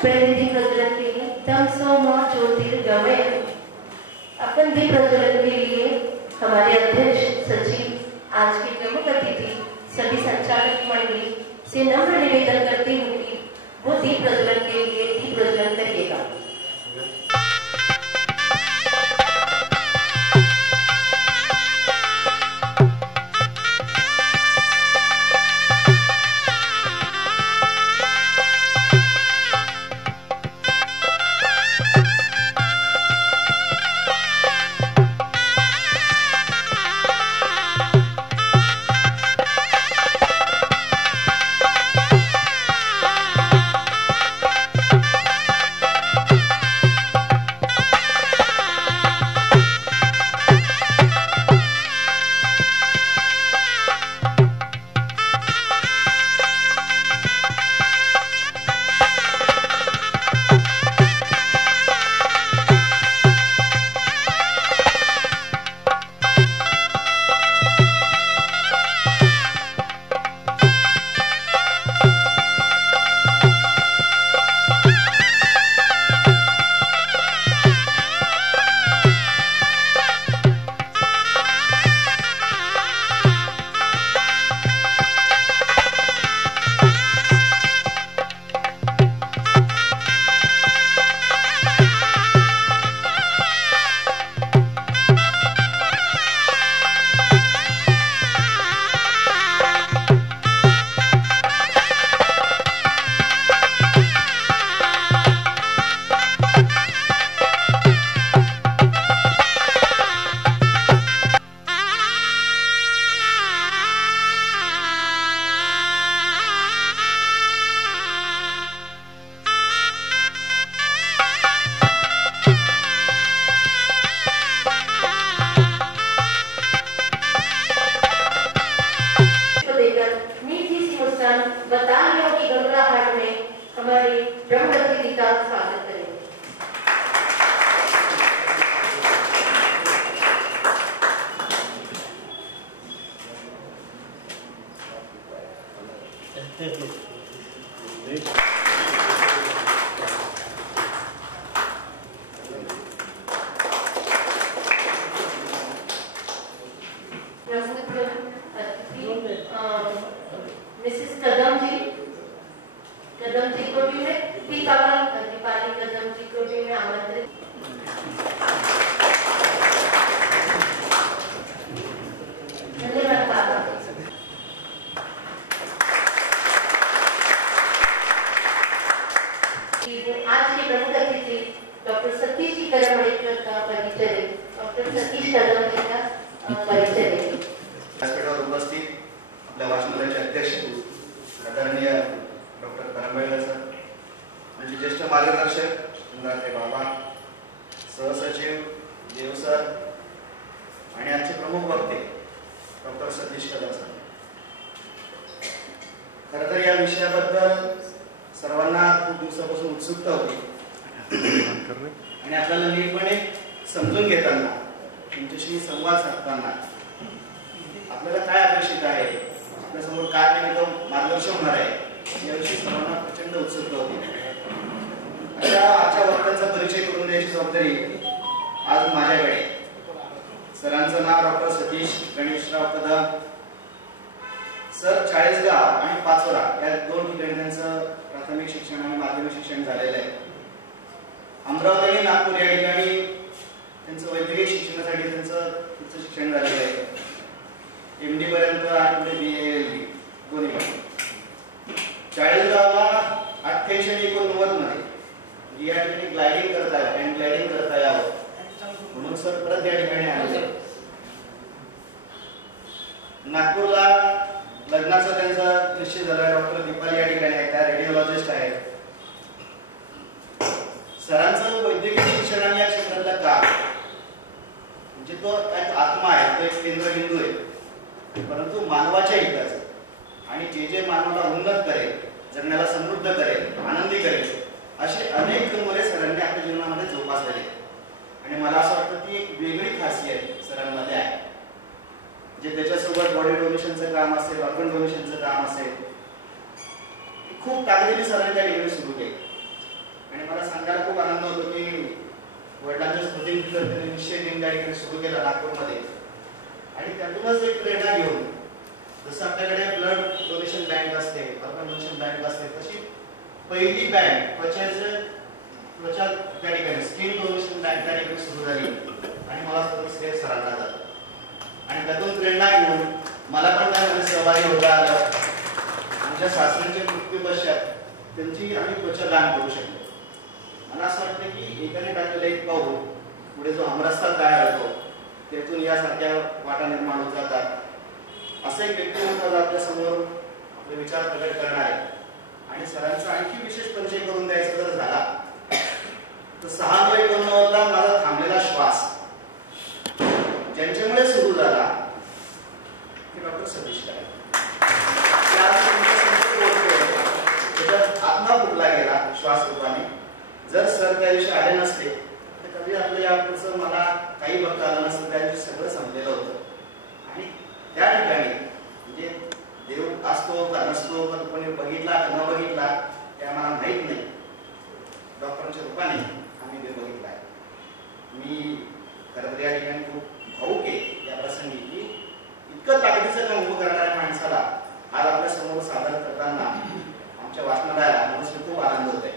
प्रतिनिधि प्रज्वलन के लिए तमसो ज्योतिर्गमय। अपन दीप प्रज्वलन के लिए हमारे अध्यक्ष सचिव आज के प्रमुख अतिथि सभी संचालक मंडली से नम्र निवेदन करती हूँ कि वो दीप प्रज्वलन के लिए दीप प्रज्वलन करिएगा। खूप ताकदीने सरांनी त्या ठिकाणी सुरू केली. आणि मला सांगायला खूप आनंद होतो की वडिलांच्या स्मृतीनिमित्त त्यांनी निश्चय दिन त्या ठिकाणी सुरू केला नागपूरमध्ये. आणि त्यातूनच एक प्रेरणा घेऊन जसं आपल्याकडे ब्लड डोनेशन बँक असते, ऑर्गन डोनेशन बँक असते, तशी पहिली बँक त्वचा त्या ठिकाणी स्किन डोनेशन बँक त्या ठिकाणी सुरू झाली. आणि मला सतत श्रेय सरांना जातं. आणि त्यातून प्रेरणा घेऊन मला पण त्यामध्ये सहभागी होता आलं. आमच्या सासऱ्यांच्या मृत्यू पश्चात त्यांची आम्ही त्वचा दान करू शकतो. मला असं वाटतं की एकाने टाकलेलं एक पाऊल पुढे जो आमरस्ता तयार होतो त्यातून यासारख्या वाटा निर्माण होत जातात. असं एक व्यक्तिमत्व आपल्या समोर आपले विचार प्रकट करणार आहे. आणि सरांचा आणखी विशेष परिचय करून द्यायचा जर झाला तर 6/9/89 ला माझा थांबलेला श्वास ज्यांच्यामुळे सुरू झाला ते डॉक्टर सतीश काळे. त्याच्यात आत्मा फुटला गेला श्वास रूपाने. जर सर त्या दिवशी आले नसते तर कधी आपलं यापुढचं मला काही बघता आलं नसतं. त्या दिवशी सगळं संपलेलं होतं. आणि त्या ठिकाणी म्हणजे देव असतो का नसतो, पण कोणी बघितला का न बघितला ते आम्हाला माहीत नाही. डॉक्टरांच्या रूपाने आम्ही ते बघितलं आहे. मी खरं तर या ठिकाणी खूप भाऊक आहे या प्रसंगी की इतकं ताकदीचं काम उभं करणाऱ्या माणसाला आज आपल्या समोर सादर करताना आमच्या वाचनालयाला मला खूप आनंद होत आहे.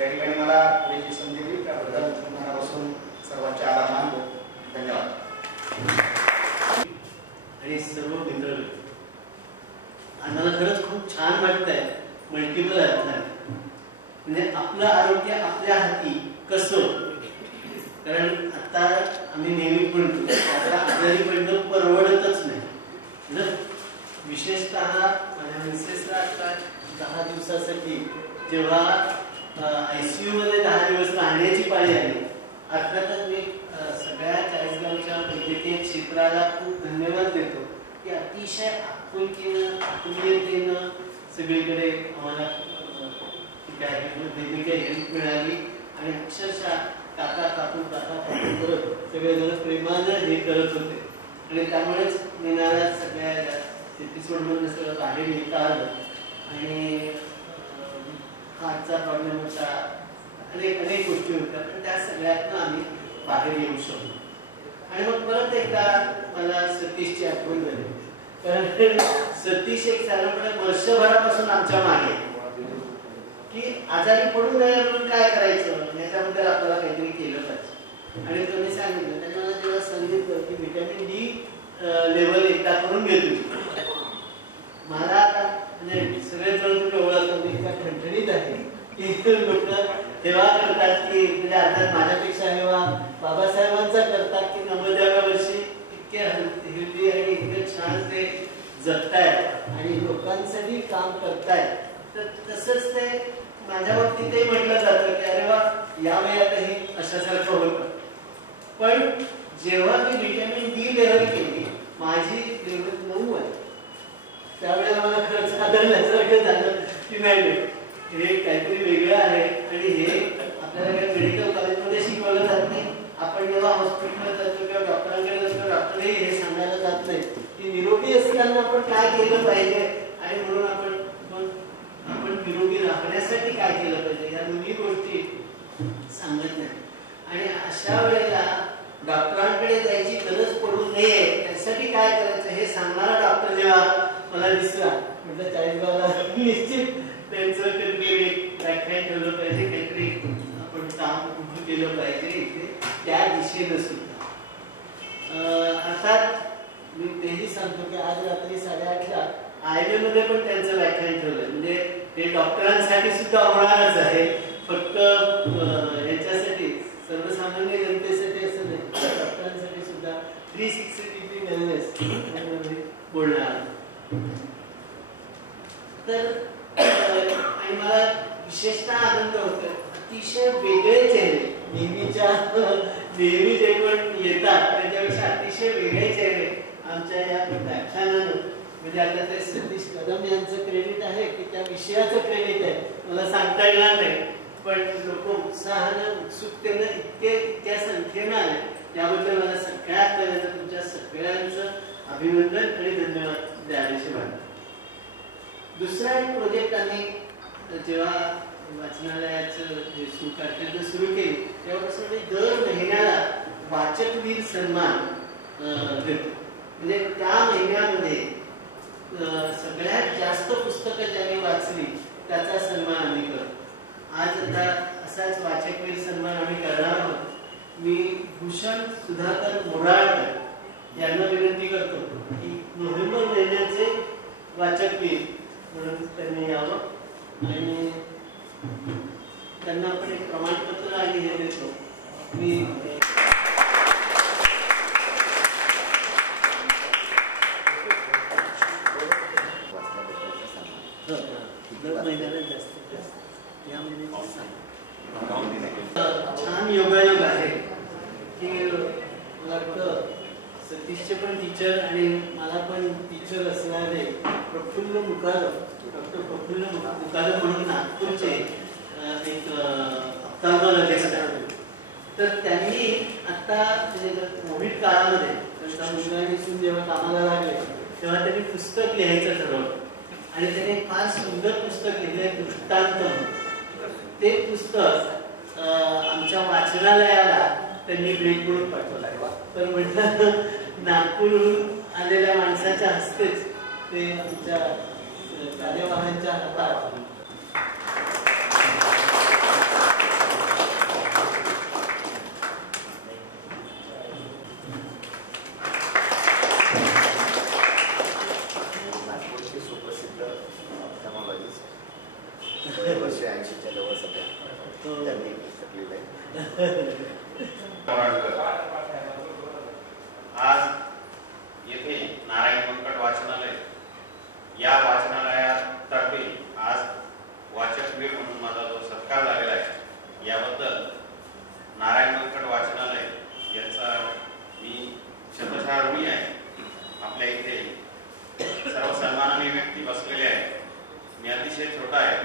या ठिकाणी मला वेळेची संधी दिली त्याबद्दल मनापासून सर्वांचे आभार मानतो. धन्यवाद. आणि सर्व मित्र आम्हाला खरंच खूप छान वाटतंय मल्टिपल अर्थाने. म्हणजे आपलं आरोग्य आपल्या हाती कसं, कारण आता आम्ही नेहमी म्हणतो आता आजारी पडणं परवडतच नाही. विशेषतः माझ्या मिसेसला आता 10 दिवसासाठी जेव्हा ICU मध्ये 10 दिवस राहण्याची पाळी आली. अर्थातच मी सगळ्या चाळीसगावच्या वैद्यकीय क्षेत्राला खूप धन्यवाद देतो की अतिशय आपुलकीनं आत्मीयतेनं सगळीकडे आम्हाला वैद्यकीय हेल्प मिळाली. आणि अक्षरशः काका काकू करत सगळेजण प्रेमानं हे करत होते. आणि त्यामुळेच येणाऱ्या सगळ्या एपिसोडमधून सगळं बाहेर येता आलं. आणि हार्टचा प्रॉब्लेम होता, अनेक गोष्टी होत्या, पण त्या सगळ्यातनं आम्ही बाहेर येऊ शकतो. आणि मग परत एकदा मला सतीशची आठवण झाली. कारण सतीश एक साधारणपणे वर्षभरापासून आमच्या मागे की आजारी पडून राहिला म्हणून काय करायचं याच्याबद्दल आपल्याला काहीतरी केलं पाहिजे. आणि तुम्ही सांगितलं त्यांनी मला जेव्हा सांगितलं की व्हिटॅमिन D लेवल एकदा करून घेतो. मला आता म्हणजे सगळेजण तुम्ही ओळखतो मी इतका ठणठणीत आहे की लोक तेव्हा करतात की म्हणजे अर्थात माझ्यापेक्षा हेवा बाबासाहेबांचा करतात की 90व्या वर्षी इतके हेल्दी आणि इतके छान ते जगतायत आणि लोकांसाठी काम करतायत. तर तसंच ते माझ्या बाबतीतही म्हटलं जातं की अरे वा या वयातही अशासारखं होतं. पण जेव्हा मी व्हिटॅमिन D लेवल केली माझी लेवल 9 आहे. त्यावेळेला मला खरंच आदळल्यासारखं झालं की नाही हे काहीतरी वेगळं आहे. आणि हे आपल्याला काही मेडिकल कॉलेजमध्ये शिकवलं जात नाही. आपण जेव्हा हॉस्पिटलला जातो किंवा डॉक्टरांकडे जातो डॉक्टरही हे सांगायला जात नाही की निरोगी असताना आपण काय केलं पाहिजे आणि म्हणून आपण निरोगी राहण्यासाठी काय केलं पाहिजे या दोन्ही गोष्टी सांगत नाही. आणि अशा वेळेला डॉक्टरांकडे जायची गरज पडू नये त्यासाठी काय करायचं हे सांगणारा डॉक्टर जेव्हा मला दिसला म्हटलं 40गावला निश्चित त्यांचं काहीतरी व्याख्यान ठेवलं पाहिजे, काहीतरी आपण काम उभं केलं पाहिजे इथे त्या दिशेनं सुद्धा. अर्थात मी तेही सांगतो की आज रात्री 8:30ला IIM मध्ये पण त्यांचं व्याख्यान ठेवलंय. म्हणजे ते डॉक्टरांसाठी सुद्धा होणारच आहे. फक्त याच्यासाठी सर्वसामान्य जनतेसाठी असं नाही, डॉक्टरांसाठी सुद्धा 360 डिग्री वेलनेस बोलणार. तर आणि मला विशेषतः आनंद होतो अतिशय वेगळे चेहरे नेहमी जे पण येतात त्याच्यापेक्षा अतिशय वेगळे चेहरे आमच्या या व्याख्यानानं. म्हणजे आता ते सतीश कदम यांचं क्रेडिट आहे की त्या विषयाचं क्रेडिट आहे मला सांगता येणार नाही. पण लोक उत्साहानं उत्सुकतेनं इतक्या संख्येनं आले याबद्दल मला सगळ्यात पहिल्यांदा तुमच्या सगळ्यांचं अभिनंदन आणि धन्यवाद द्यावेसे वाटतं. दुसरा एक प्रोजेक्ट आम्ही जेव्हा वाचनालयाचं जे कारकीर्द सुरू केली तेव्हापासून मी दर महिन्याला वाचकवीर सन्मान देतो. म्हणजे त्या महिन्यामध्ये सगळ्यात जास्त पुस्तकं ज्यांनी वाचली त्याचा सन्मान आम्ही करतो. आज आता असाच वाचकवीर सन्मान आम्ही करणार आहोत. मी भूषण सुधाकर मोराळकर यांना विनंती करतो की नोव्हेंबर महिन्याचे वाचकवीर म्हणून त्यांनी यावं आणि त्यांना आपण एक प्रमाणपत्र आणि हे देतो. मी महिन्याला जास्तीत जास्त या छान योगायोग आहे की मला वाटतं सतीशचे पण टीचर आणि मला पण टीचर असणारे प्रफुल्ल मुकादम, डॉक्टर प्रफुल्ल मुकादम म्हणून नागपूरचे एक ऑप्थॅल्मॉलॉजिस्ट आहेत. तर त्यांनी आता म्हणजे कोविड काळामध्ये त्यांचा मुलगा निसून जेव्हा कामाला लागले तेव्हा त्यांनी पुस्तक लिहायचं ठरवलं आणि त्याने फार सुंदर पुस्तक लिहिलंय दृष्टांत. ते पुस्तक आमच्या वाचनालयाला त्यांनी भेट म्हणून पाठवलं. तर म्हटलं नागपूरहून आलेल्या माणसाच्या हस्तेच ते आमच्या कार्यवाहांच्या हातात नागपूरचे सुप्रसिद्ध ऑप्थॅल्मॉलॉजिस्ट 80च्या जवळ सध्या त्यांनी पुस्तक लिहिलंय. आज येथे नारायण मंकट वाचनालय या वाचनालयातर्फे आज वाचकवीर म्हणून माझा जो सत्कार झालेला आहे याबद्दल नारायण मंकट वाचनालय यांचा मी शतशः ऋणी आहे. आपल्या इथे सर्व सन्माननीय व्यक्ती बसलेले आहेत. मी अतिशय छोटा आहे.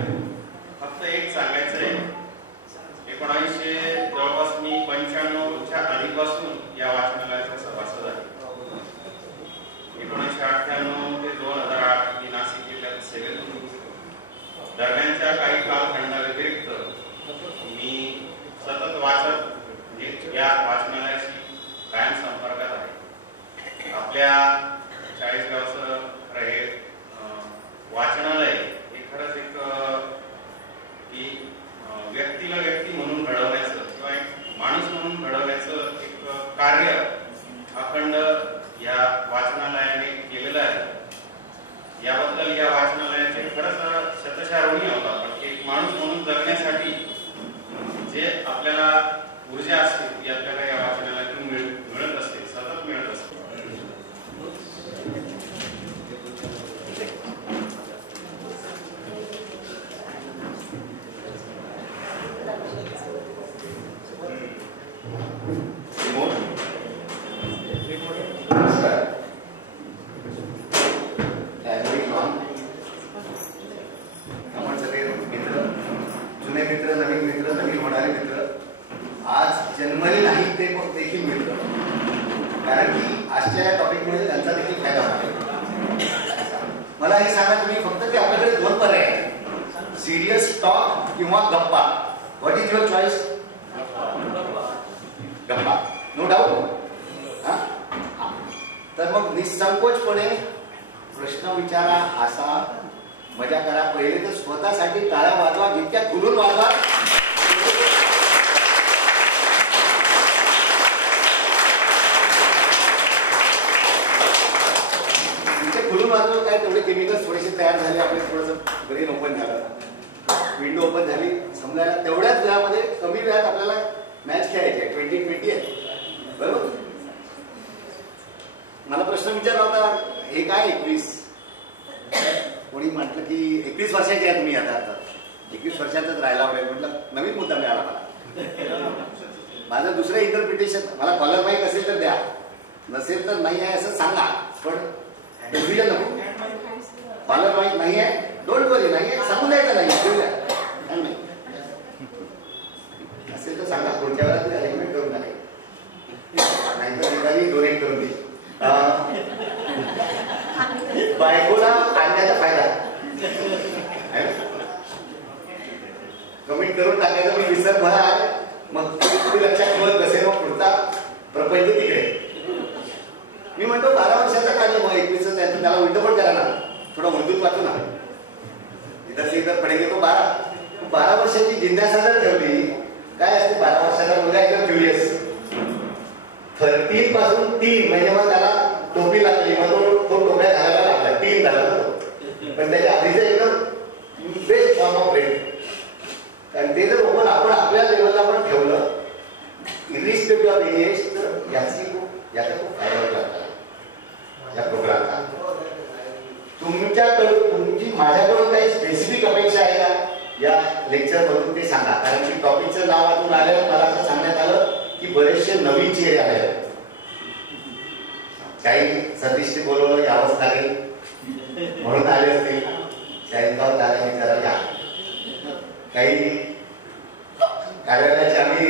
फक्त एक सांगायचं आहे, 1900 जवळपास मी 95च्या आधीपासून या वाचनालयाचा सभासद आहे. 1998 ते 2008 मी नाशिक जिल्ह्यात सेवेत होतो. दरम्यानच्या काही कालखंडाव्यतिरिक्त मी सतत वाचत म्हणजे या वाचनालयाशी कायम संपर्कात आहे. आपल्या 40 गावचं हे वाचनालय हे खरंच एक की व्यक्तीला व्यक्ती म्हणून घडवण्याचं किंवा एक माणूस म्हणून घडवण्याचं एक कार्य अखंड या वाचनालयाने केलेलं आहे. याबद्दल या वाचनालयाचे खरंच शतशः ऋणी आहोत आपण. एक माणूस म्हणून जगण्यासाठी जे आपल्याला ऊर्जा असते ती आपल्याला या वाचनालयातून मिळत असते, सतत मिळत असते. आपण सगळे मित्र, जुने मित्र, नवीन मित्र, नवीन होणारे मित्र, आज जन्मले नाही ते देखील मित्र, कारण की आजच्या या टॉपिकमुळे त्यांचा देखील फायदा होणार. मला हे सांगा तुम्ही फक्त की आपल्याकडे 2 पर्याय आहेत, सिरियस टॉक किंवा गप्पा. What is your choice? गप्पा, नो डाऊट. तर मग निसंकोचपणे प्रश्न विचारा, हसा, मजा करा. पहिले तर स्वतःसाठी टाळ्या वाजवा, जितक्या खुलून वाजवा. जितके खुलून वाजवा काय तेवढे केमिकल्स थोडेसे तयार झाले, आपले थोडंसं ब्रेन ओपन झालं, विंडो ओपन झाली समजायला. तेवढ्याच वेळामध्ये कमी वेळात आपल्याला मॅच खेळायची आहे. 2020 आहे बरोबर. मला प्रश्न विचारला होता, हे काय 21? कोणी म्हटलं की 21 वर्षाचे आहे तुम्ही. आता 21 वर्षातच राहायला आवडेल. म्हटलं नवीन मुद्दा मिळाला मला. माझं दुसरं इंटरप्रिटेशन, मला कॉलर माईक असेल तर द्या, नसेल तर नाही आहे असं सांगा, पण डिव्हिजन नको. कॉलर माईक नाही आहे, डोंट वरी, नाही आहे सांगून द्यायचं, नाही असेल तर सांगा. पुढच्या वेळेला तुम्ही अरेंजमेंट करून टाका, नाहीतर ठिकाणी डोनेट करून दे. बायकोला आणण्याचा फायदा करून टाकायचं, मी विसर भरा आहे, मग तुम्ही लक्षात ठेवत बसेल, मग पुढचा प्रपंच तिकडे. मी म्हणतो 12 वर्षाचा कार्य मग 21 आहे, त्याला उलट पण करा ना, थोडं उर्दूत वाचू ना. इधर से इधर पडेगे तो 12 वर्षाची जिज्ञासा जर ठेवली, काय असते 12 वर्षाचा मुलगा एकदम क्युरियस. 13 पासून 3 म्हणजे मग त्याला टोपी लागली, मग तो टोप्या घालायला लागला, 3 झाला. पण त्याच्या आधीचं एकदम बेस्ट फॉर्म ऑफ ब्रेड. कारण ते जर ओपन आपण आपल्या लेवलला पण ठेवलं, इरिस्पेक्टिव्ह ऑफ एज, तर याचा खूप फायदा होईल या प्रोग्रामचा. तुमची माझ्याकडून काही स्पेसिफिक अपेक्षा आहे का या लेक्चर मधून, ते सांगा. कारण की टॉपिकचं नाव वाचून आल्यावर मला असं सांगण्यात आलं की बरेचसे नवीन चेहरे आले, काही सतीशने बोलवलं यावंच लागेल म्हणून आले असतील, शाहीदगाव त्याला विचारायला, काही कार्यालयाचे आम्ही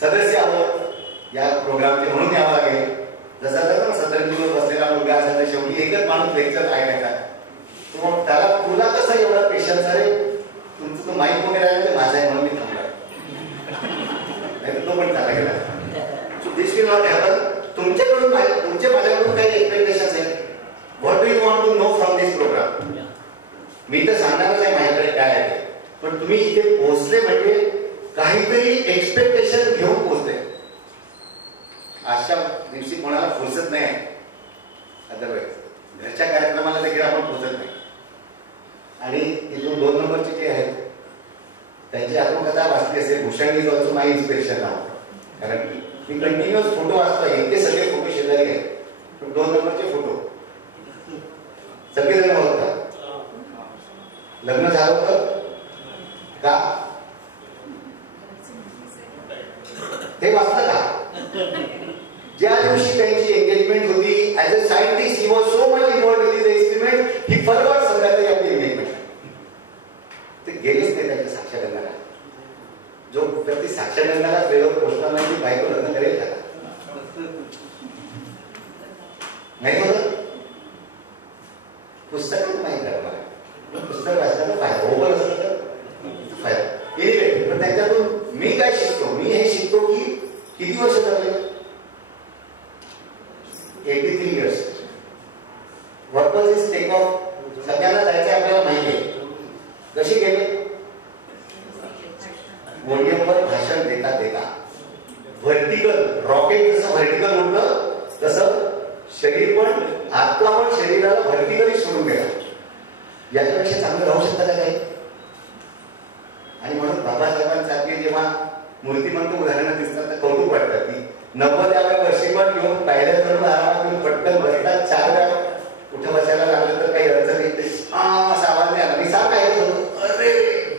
सदस्य आहोत या प्रोग्रामचे म्हणून यावं लागेल. जसा जर सतरंजीवर बसलेला मुलगा असेल तर शेवटी एकच माणूस लेक्चर ऐकायचा, मग त्याला तुला कसं एवढा पेशन्स आहे, तुमचं तो माईक वगैरे आहे ते माझा आहे म्हणून मी थांबला, नाही तर तो पण चालला गेला. This will not happen. तुमच्याकडून तुमचे माझ्याकडून काही एक्सपेक्टेशन्स आहेत. What do you want to know from this program. मी तर सांगणारच आहे माझ्याकडे काय आहे, पण तुम्ही इथे पोहोचले म्हणजे काहीतरी एक्सपेक्टेशन घेऊन पोहोचले. अशा दिवशी कोणाला फुरसत नाही, अदरवाईज घरच्या कार्यक्रमाला देखील आपण पोहोचत नाही. आणि इथून 2 नंबरचे जे आहेत त्यांची आत्मकथा वाचली असेल, Bhushan is also my inspiration नाव. कारण मी कंटिन्युअस फोटो वाचतो, इतके सगळे फोटो शेजारी आहेत, पण 2 नंबरचे फोटो सगळेजण होतात. लग्न झालं होतं का ते वाचलं का? ज्या दिवशी त्यांची एंगेजमेंट होती, as a scientist he was so much involved in the experiment, he forgot समजायचं आपली एंगेजमेंट. ते गेलेच नाही त्यांच्या साक्षागंधाला. जो व्यक्ती साक्षागंधाला वेळेवर पोहोचणार नाही ती बायको लग्न करेल का? नाही होत. पुस्तकात माहिती करा मला, पुस्तक वाचल्याचा फायदा ओव्हर असलं तर फायदा. एनिवे, पण त्याच्यातून मी काय शिकतो, मी हे शिकतो की किती वर्ष झाले, 83 years. What was his take off. सगळ्यांना जायचं आपल्याला माहिती आहे. कशी गेले? पोडियमवर भाषण देता देता व्हर्टिकल रॉकेट जसं व्हर्टिकल उडतं तसं शरीर पण, आत्मा पण शरीराला व्हर्टिकली सोडून गेला. याच्यापेक्षा चांगलं राहू शकतं का काही? आणि म्हणून बाबासाहेबांसारखे जेव्हा मूर्तिमंत उदाहरणं दिसतात तर कौतुक वाटतं की 90व्या वर्षी पण घेऊन पायऱ्या करून आरामात घेऊन पटकन बसतात. 4 वेळा कुठं बसायला लागलं तर काही अडचण येते, असा आवाज नाही आला, मी सारखा येत होतो, अरे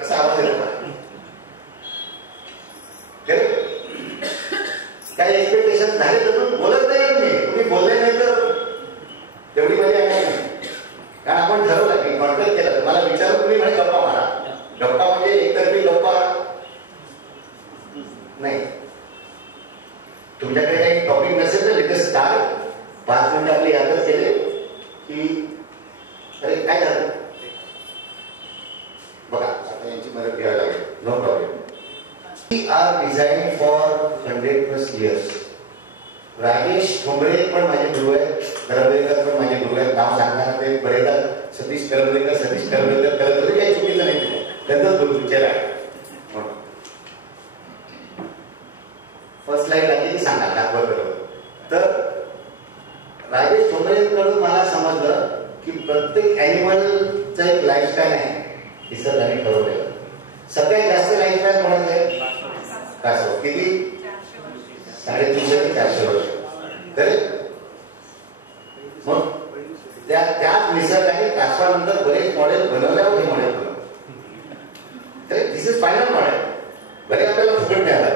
असा आवाज येतो. काही एक्सपेक्टेशन झाले तर बोलत नाही मी, तुम्ही बोलले नाही तर तेवढी मजा आहे नाही. कारण आपण ठरवलं की कॉन्टॅक्ट केला तर मला विचारून तुम्ही म्हणे गप्पा मारा. गप्पा म्हणजे एकतर्फी गप्पा नाही. तुमच्याकडे काही टॉपिक नसेल तर लेटेस्ट स्टार्ट. 5 मिनिटं आपले यादच केले की अरे काय झालं बघा, आता यांची मदत घ्यावी लागेल. No problem. We are design for 100+ years. Rajesh Thombre पण माझे गुरु आहेत, करंबेकर पण माझे गुरु आहेत. नाव सांगणार ते बरेचदा सतीश करंबेकर करत होते, काही चुकीचं नाही, त्यांचाच गुरु विचार आहे. फर्स्ट स्लाइड लागली की सांगा दाखवा बरोबर. तर राजेश ठोंबरेंकडून मला समजलं की प्रत्येक ॲनिमलचं एक लाईफस्टाईल आहे, निसर्गाने ठरवलेलं. सगळ्यात जास्त लाईफस्टाईल कोणाचं आहे? कासव. किती? 350 ते 400 वर्ष. मग त्याच निसर्गाने कासवानंतर बरेच मॉडेल बनवल्यावर हे मॉडेल बनवलं. तर दिस इज फायनल मॉडेल. बरे आपल्याला फुकट मिळाला.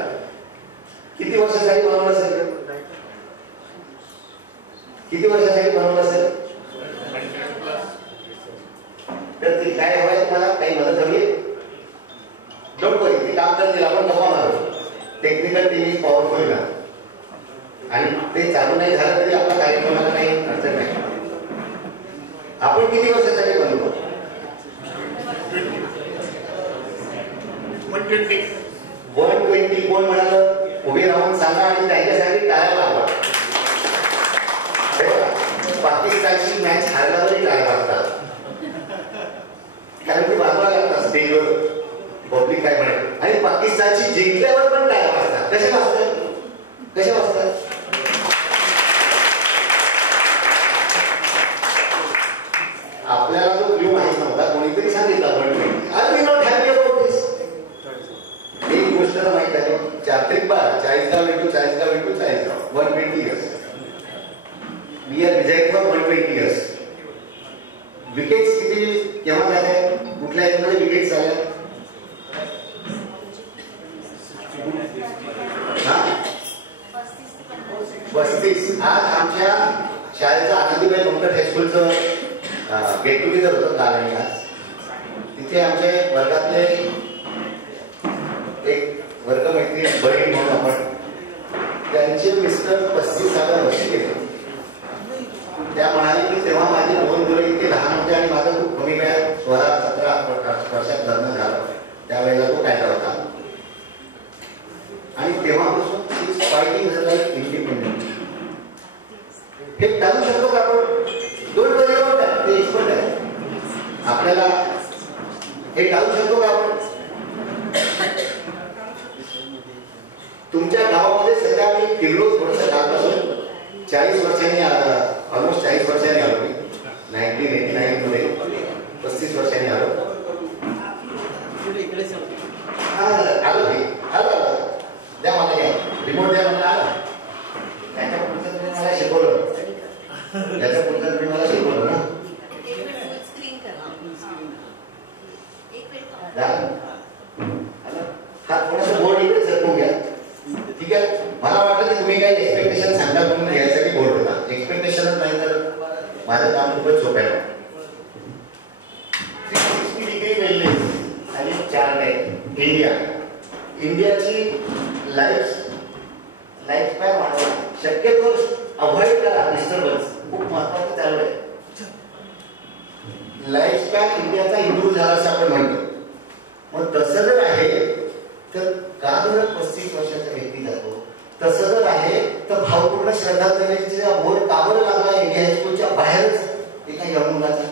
किती वर्षासाठी बनवलं असेल? किती वर्षासाठी बनवलं असेल? तर ते काय हवंय तुम्हाला? काही मदत हवी? डोंट वरी, ते काम करतील, आपण गप्पा मारू. टेक्निकल टीम इज पॉवरफुल ना, आणि ते चालू नाही झालं तरी आपल्या कार्यक्रमाला काही अडचण नाही. आपण किती वर्षासाठी बनवतो? 120 कोण म्हणालं उभे राहून सांगा आणि त्यांच्यासाठी टाळ्या वाजवा. पाकिस्तानची मॅच हारल्यावरही टाळ्या वाजतात, कारण ते वाजवा लागतात स्टेजवर, पब्लिक काय म्हणेल. आणि पाकिस्तानची जिंकल्यावर पण टाळ्या वाजतात. कशा वाजतात? कशा वाजतात? आपल्याला तो व्ह्यू माहित नव्हता, कोणीतरी सांगितलं. एक गोष्ट माहित आहे, 4-12 40गाव इंटू 120 इयर्स. वी आर विजय फॉर 120 इयर्स. विकेट्स किती केव्हा झाल्या? कुठल्या याच्यामध्ये विकेट्स झाल्या? 35. आज आमच्या शाळेचं आनंदीबाई लोंढे हायस्कूलचं गेट टुगेदर होतं कारण आज. तिथे आमच्या वर्गातले एक वर्गमैत्री बहीण म्हणून आपण, त्यांचे मिस्टर 35व्या वर्षी गेले. त्या म्हणाले की तेव्हा माझी 2 मुलं इतके लहान होते आणि माझं खूप कमी वेळात 16-17 वर्षात लग्न झालं. त्यावेळेला तो कायदा होता आणि तेव्हापासून फायटिंग झालं इंडिपेंडेंट. हे टाळू शकतो का आपण? दोन ते एक्सपर्ट आहे. आपल्याला हे टाळू शकतो का आपण? तुमच्या गावामध्ये सध्या मी फिरलो थोडंसं कालपासून. 40 वर्षांनी ऑलमोस्ट 40 वर्षांनी आलो मी. 1989 मध्ये 35 वर्षांनी आलो. आलो की आलं द्या मला, घ्या रिमोट द्या मला. आला त्याच्या पुढचं तुम्ही मला शिकवलं, त्याच्या पुढचं तुम्ही मला शिकवलं ना. हा थोडासा बोर्ड इकडे सरकून घ्या. ठीक आहे. मला वाटलं की तुम्ही काही एक्सपेक्टेशन सांगा म्हणून यासाठी बोर्ड होता. एक्सपेक्टेशनच नाही तर माझं काम खूपच सोपं आहे. 360 डिग्री वेलनेस आणि 4 आहे इंडिया. इंडियाची लाईफ स्पॅन वाढवा. शक्यतो अवॉइड करा डिस्टर्बन्स. खूप महत्वाचं चालू आहे. लाईफ स्पॅन इंडियाचा इम्प्रूव्ह झाला असं आपण म्हणतो. मग तसं जर आहे तर का जर 35 वर्षाचा व्यक्ती जातो, तसं जर आहे तर भावपूर्ण श्रद्धांजलीचा बोर्ड का बरं लागला इंडिया हायस्कूलच्या बाहेरच एका यंग मुलाचा?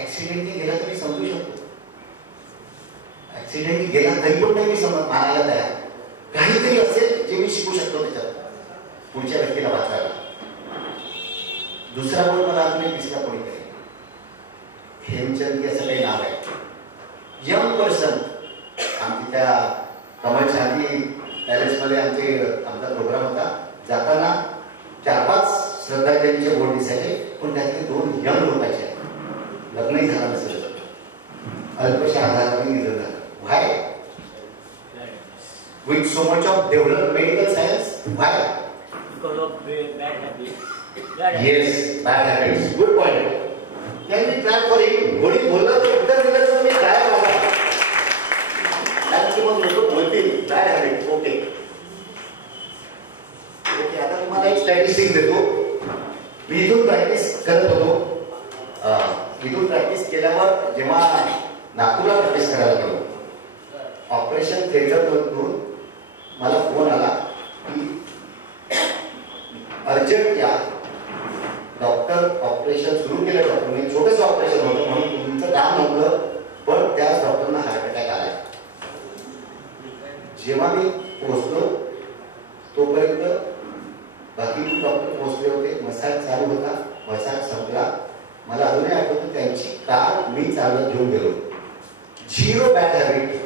ऍक्सिडेंटली गेला तरी समजू शकतो. ऍक्सिडेंटली गेला तरी पण नाही मी समज मानायला तयार. काहीतरी असेल जे मी शिकू शकतो त्याच्यात पुढच्या व्यक्तीला वाचायला. दुसरा बोर्ड मला अजून दिसला कोणीतरी, हेमचंद असं काही नाव आहे. Young person. आमची त्या कमल शांती पॅलेसमध्ये आमचा प्रोग्राम होता. जाताना 4-5 श्रद्धांजलीचे बोर्ड दिसायचे, पण त्यातले 2 यंग लोकांचे. लग्नही झालं नसेल, अल्पशा आधाराने निधन झालं. Why? With so much of develop medical science. Why? Because of bad habits. Yes, bad habits. Good point. Can we clap for him? गोडी बोलला तर उत्तर दिलं तर मी काय बोलला? कारण की मग लोक बोलतील bad habits. ओके. आता तुम्हाला एक स्टॅटिस्टिक देतो. मी इथून प्रॅक्टिस करत होतो. इथून प्रॅक्टिस केल्यावर जेव्हा नागपूरला प्रॅक्टिस करायला गेलो, ऑपरेशन थिएटरमधून मला फोन आला की अर्जंट या, डॉक्टर ऑपरेशन सुरू केलं. डॉक्टरने छोटंसं ऑपरेशन होतं म्हणून तुमचं काम नव्हतं, पण त्याच डॉक्टरना हार्ट अटॅक आलाय. जेव्हा मी पोहोचलो तोपर्यंत बाकी डॉक्टर पोहोचले होते. मसाज चालू होता. मसाज संपला. मला अजूनही आठवतं त्यांची कार मी चालत घेऊन गेलो. 0 बॅड हॅबिट.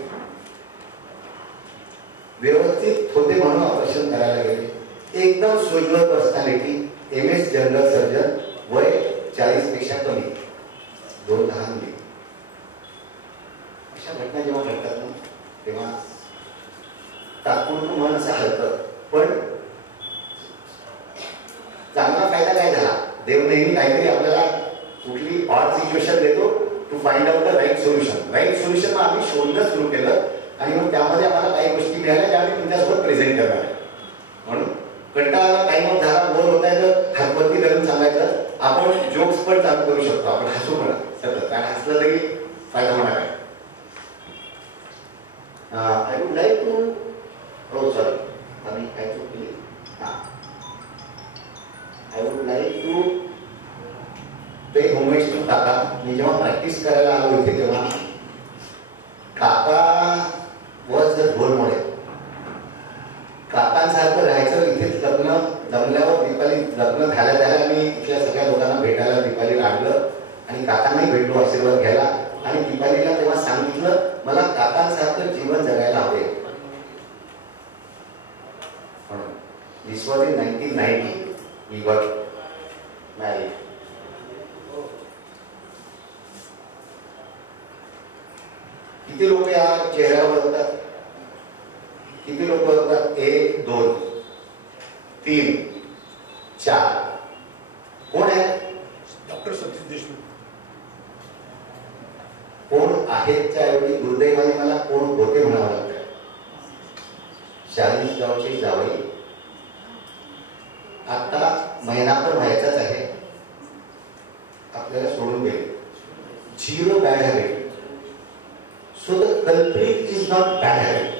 व्यवस्थित होते म्हणून ऑपरेशन करायला गेले. एकदम सोजवर पर्सनॅलिटी. MS general surgeon. वय 40 पेक्षा कमी. 2 लहान मुली. अशा घटना जेव्हा घडतात ना तेव्हा तात्पुरतं मन असं हलतं. पण चांगला फायदा काय झाला? देव नेहमी काहीतरी आपल्याला कुठली ऑड सिच्युएशन देतो to find out the right solution. Right solution मग आम्ही शोधणं सुरू केलं आणि मग त्यामध्ये आम्हाला काही गोष्टी मिळाल्या ज्या आम्ही तुमच्यासोबत प्रेझेंट करणार आहे. म्हणून कंटाळा टाइम ऑफ झाला, बोर होत आहे तर हातवरती धरून सांगायचं. आपण जोक्स पण चालू करू शकतो. आपण हसू म्हणा सतत, कारण हसलं तरी फायदा होणार आहे. तो एक उमेश काका, मी जेव्हा प्रॅक्टिस करायला आलो इथे तेव्हा काका वॉज द रोल मॉडेल. काकांसारखं राहायचं. इथे लग्न जमल्यावर दीपाली लग्न झाल्या मी इथल्या सगळ्या लोकांना भेटायला दीपालीला आणलं आणि काकांनाही भेटलो आशीर्वाद घ्यायला. आणि दीपालीला तेव्हा सांगितलं मला काकांसारखं जीवन जगायला हवे. म्हणून this was in 1990 we got married. किती लोक या चेहऱ्यावर बघतात? किती लोक बघतात? 1 2 3 4. कोण आहे? डॉक्टर सतीश देशमुख. कोण आहेतच्या ऐवजी दुर्दैवाने मला कोण होते म्हणावं लागतं. शालिनी गावची जावई आता महिना पण व्हायचाच आहे, आपल्याला सोडून गेले. 0 bad habit. So the culprit is not bad habit.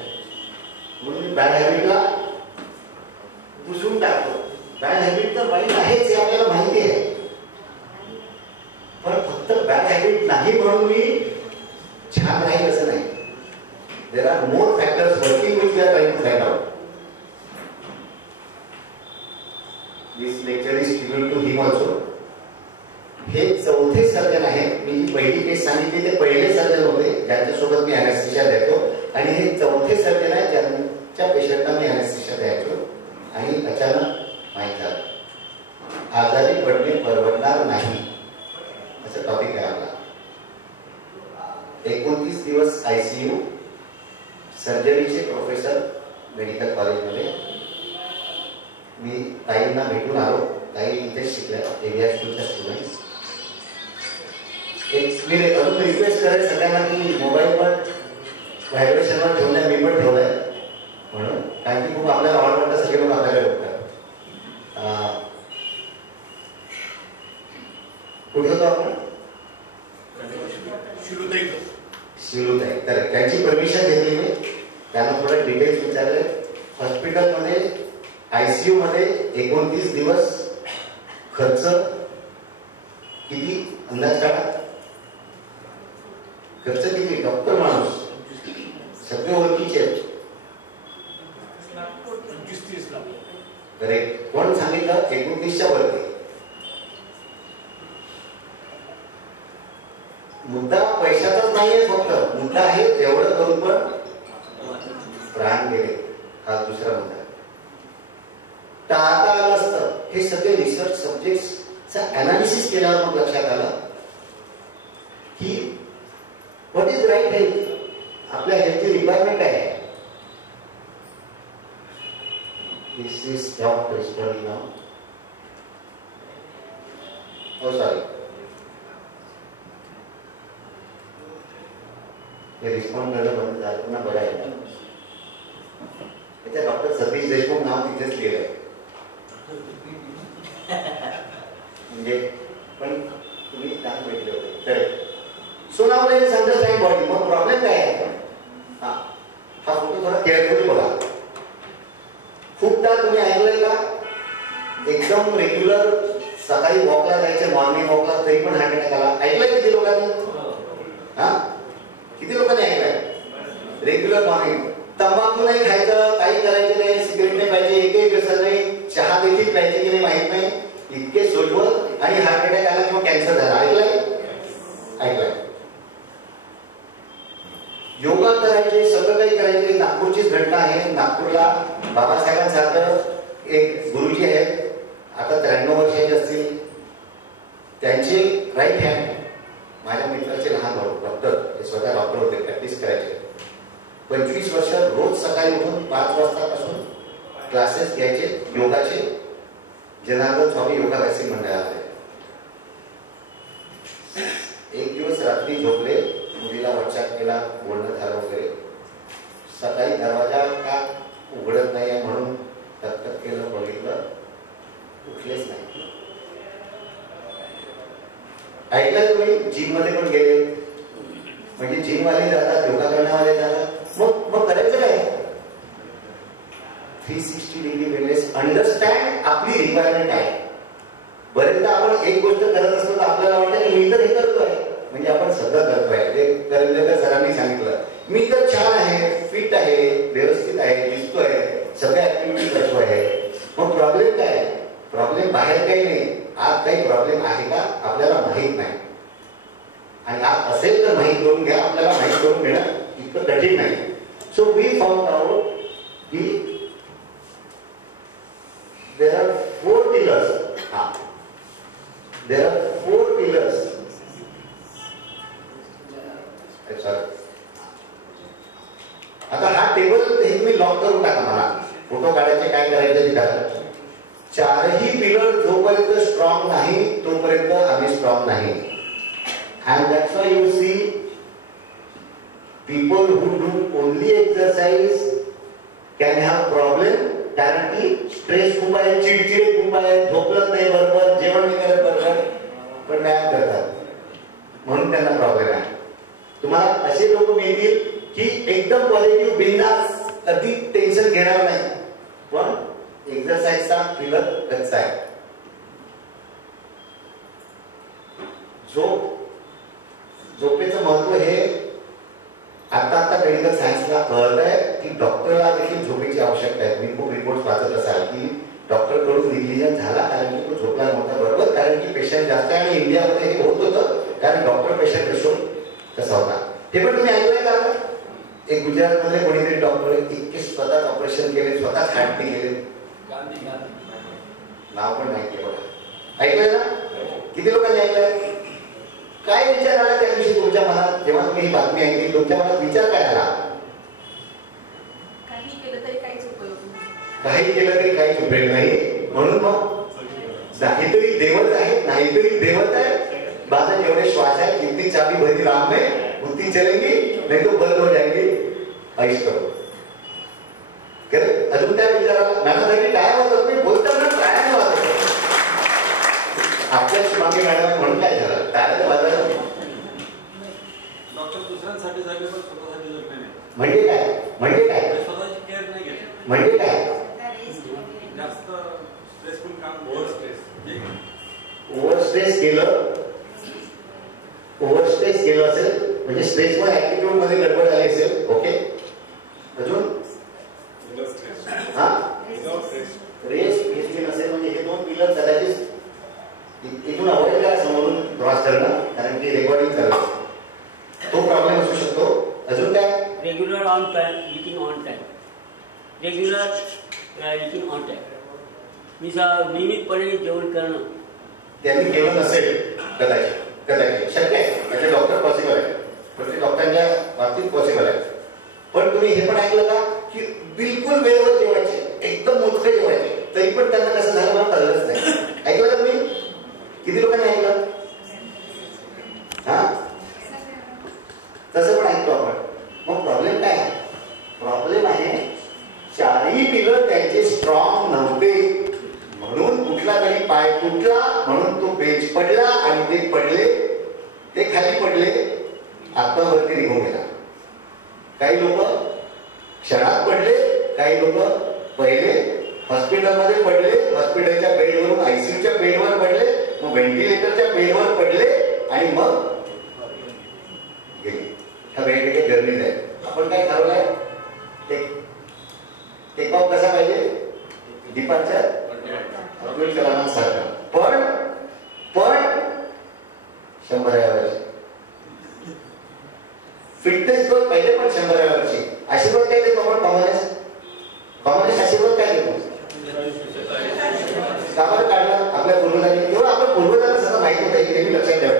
म्हणून बॅड हॅबिटला पुसून टाकतो. बॅड हॅबिट तर वाईट आहेच हे आपल्याला माहिती आहे, पण फक्त बॅड हॅबिट नाही म्हणून मी छान राहील असं नाही. There are more factors working which we are trying to find out. This lecture is tribute to him also. हे 4थे सर्जन आहेत. मी जी पहिली केस सांगितली ते पहिले सर्जन होते ज्यांच्यासोबत मी अॅनेस्थेशिया द्यायचो, आणि हे 4थे सर्जन आहे ज्यांच्या पेशंटना मी अॅनेस्थेशिया द्यायचो. आणि अचानक माहीत झालं आजारी पडणे परवडणार नाही असं टॉपिक आहे आपला. 29 दिवस ICU, सर्जरीचे प्रोफेसर मेडिकल कॉलेजमध्ये. मी ताईंना भेटून आलो. ताई इथेच शिकल्या, एव्हीआर स्कूलच्या स्टुडंट्स. एक मी अजून रिक्वेस्ट करेन सगळ्यांना की मोबाईलवर व्हायब्रेशनवर ठेवलाय, मी पण ठेवलाय म्हणून, कारण की खूप आपल्याला आवडतं, सगळे लोक आपल्याला बघतात. कुठे होतो आपण? शिलूताई. तर त्यांची परमिशन घेतली मी, त्यांना थोडं डिटेल्स विचारले. हॉस्पिटलमध्ये ICU मध्ये 29 दिवस खर्च किती अंदाज काढा? खर्च किती? डॉक्टर माणूस सगळे ओळखीचे आहेत. 25-30 लाख. करेक्ट. कोण सांगितलं? 29च्या वरती. मुद्दा पैशाचाच नाहीये, फक्त मुद्दा आहे एवढं करून पण प्राण गेले, हा दुसरा मुद्दा. टाळता आलं असतं. हे सगळे रिसर्च सब्जेक्टचा अनालिसिस केल्यावर मग लक्षात आलं की व्हॉट इज राईट हेल्थ, आपल्या हेल्थची रिक्वायरमेंट आहे. This is stop responding now. Oh sorry, हे रिस्पॉन्ड करणं बंद झालं पुन्हा बरं आहे. त्याच्या डॉक्टर सतीश देशमुख नाव तिथेच लिहिलंय. म्हणजे पण तुम्ही काम भेटले होते. Correct. So now let's understand body. मग प्रॉब्लेम काय आहे? हा फोटो थोडा केअरफुली बघा. खूपदा तुम्ही ऐकलंय का एकदम रेग्युलर सकाळी वॉकला जायचे, मॉर्निंग वॉकला, तरी पण हार्ट अटॅक आला? ऐकलंय किती लोकांनी? हा किती लोकांनी ऐकलंय? Regular morning. तंबाखू नाही खायचं, काही करायचं नाही, सिगरेट नाही पाहिजे, एकही व्यसन नाही, चहा देखील प्यायचे की नाही माहित नाही, इतके सोजवळ, आणि हार्ट अटॅक आला किंवा कॅन्सर झाला. ऐकलंय? ऐकलंय. योगा करायचे, सगळं काही करायचे. नागपूरचीच घटना आहे. नागपूरला बाबासाहेबांसारखं एक गुरुजी आहेत, आता 93 वर्षाचे असतील. त्यांचे राईट हँड माझ्या मित्राचे लहान भाऊ डॉक्टर, ते स्वतः डॉक्टर होते, प्रॅक्टिस करायचे. 25 वर्ष रोज सकाळी उठून 5 वाजतापासून क्लासेस घ्यायचे योगाचे, जनार्दन स्वामी योगा व्यासपीठ मंडळामध्ये. एक दिवस रात्री झोपले, मुलीला व्हॉट्सअप केला, बोलणं झालं वगैरे. सकाळी दरवाजा का उघडत नाही म्हणून टकटक केलं, बघितलं, उठलेच नाही. ऐकलं तुम्ही? जिम मध्ये पण गेले, म्हणजे जिम वाले जातात, योगा करण्यावाले जातात, मग करायचं काय? 360 डिग्री वेलनेस. अंडरस्टँड आपली रिक्वायरमेंट आहे. बरेचदा आपण एक गोष्ट करत असतो तर आपल्याला वाटतं की मी तर हे करतोय, म्हणजे आपण सगळं करतोय. ते करंजकर सरांनी सांगितलं, मी तर छान आहे, फिट आहे, व्यवस्थित आहे, दिसतोय, सगळ्या ऍक्टिव्हिटी करतो आहे. मग प्रॉब्लेम काय आहे? प्रॉब्लेम बाहेर काही नाही, आज काही प्रॉब्लेम आहे का आपल्याला माहित नाही. आणि आज असेल तर माहीत करून घ्या, आपल्याला माहीत करून घेणं इतकं कठीण नाही. सो वी फाउंड आउट की there are 4 pillars. There are 4 pillars. Sorry. आता हा टेबल हे तुम्ही लॉक करून टाका. मला फोटो काढायचे काय करायचे ते करा. 4ही पिलर जोपर्यंत स्ट्रॉंग नाही तोपर्यंत आम्ही स्ट्रॉंग नाही. And that's why you see people who do only exercise can have problem. कारण की स्ट्रेस खूप आहे, चिडचिड खूप आहे, झोपलं नाही बरोबर, जेवण नाही करत बरोबर, पण व्यायाम करतात म्हणून त्यांना प्रॉब्लेम आहे. तुम्हाला असे लोक मिळतील की एकदम पॉझिटिव्ह, बिंदास, कधी टेन्शन घेणार नाही, पण एक्सरसाइजचा पिलर कच्चा आहे. झोपेचं महत्व हे आता मेडिकल सायन्सला कळत आहे की डॉक्टरला देखील झोपेची आवश्यकता आहे. तुम्ही खूप रिपोर्ट वाचत असाल की डॉक्टर कडून निग्लिजन्स झाला कारण की तो झोपला नव्हता बरोबर, कारण की पेशंट जास्त आहे. आणि इंडियामध्ये हे होत होतं कारण डॉक्टर पेशंट रेशो तसा होता. ते पण तुम्ही ऐकलंय का? एक गुजरातमध्ये कोणीतरी डॉक्टर इतके स्वतःच ऑपरेशन केले, स्वतःच हार्टने केले, नाव पण नाही केलं, ऐकलंय ना? किती लोकांनी ऐकलंय? काय विचार आला त्या दिवशी तुमच्या मनात जेव्हा तुम्ही ही बातमी ऐकली? तुमच्या मनात विचार काय आला? काही केलं तरी काहीच उपयोग नाही, काही केलं तरी काहीच उपयोग नाही. म्हणून मग नाहीतरी देवच आहे, नाहीतरी देवच आहे. बाजा जेवढे श्वास आहे, जितनी चाबी भरी राम में उतनी चलेंगी, नहीं तो बंद हो जाएंगी. ऐश करो. अजून त्या विचाराला मॅडम काय वाजत मी बोलताना काय वाजत आपल्या मागे मॅडम म्हणून काय झालं? काय वाजत? डॉक्टर दुसऱ्यांसाठी झाले पण स्वतःसाठी जगले नाही. म्हणजे काय? म्हणजे काय? स्वतःची केअर नाही घेतली. म्हणजे काय? जास्त स्ट्रेसफुल काम, ओव्हर स्ट्रेस केलं, ओव्हर स्ट्रेस केलं असेल म्हणजे स्ट्रेसमुळे ऍटिट्यूड मध्ये गडबड झाली असेल. ओके, अजून हा रेस्ट घेतली नसेल म्हणजे हे 2 पिलर कदाचित इथून अवॉइड करा, समोरून क्रॉस करणं, कारण की रेकॉर्डिंग करणं तो प्रॉब्लेम असू शकतो. अजून काय? Regular on time, eating on time. Regular eating on time मी नियमितपणे जेवण करणं. त्यांनी केलं नसेल कदाचित, कदाचित शक्य आहे, म्हणजे डॉक्टर पॉसिबल आहे, म्हणजे डॉक्टरांच्या बाबतीत पॉसिबल आहे. पण तुम्ही हे पण ऐकलं का की बिलकुल वेळेवर जेवायचे, एकदम मोठे जेवायचे, तरी पण त्यांना कसं झालं मला कळलंच नाही. ऐकलं का तुम्ही? किती लोकांनी ऐकलं? हा, तसं पण ऐकतो आपण. मग प्रॉब्लेम काय आहे? प्रॉब्लेम आहे 4ही पिलर त्यांचे स्ट्रॉंग नव्हते, म्हणून कुठला तरी पाय तुटला, म्हणून तो बेंच पडला आणि ते पडले, ते खाली पडले, आत्मावरती निघून गेला. काही लोक क्षणात पडले, काही लोक पहिले हॉस्पिटलमध्ये पडले, हॉस्पिटलच्या बेडवरून आयसीयूच्या बेडवर पडले, मग व्हेंटिलेटरच्या बेडवर पडले आणि मग गेले. ह्या वेगवेगळ्या जर्नीज आहेत. आपण काय ठरवलंय? टेक ऑफ कसा पाहिजे? डिपार्चर अब्दुल कलामांसारखं, पण 100व्या वर्षी. फिटनेस तो पहिले पण 100व्या वर्षी. आशीर्वाद काय देतो आपण? कॉमनेस आशीर्वाद काय देतो? कामाला काढलं आपल्या पूर्वजांनी, तेव्हा आपण पूर्वजांना सगळं माहित होतं. हे नेहमी लक्षात ठेवा,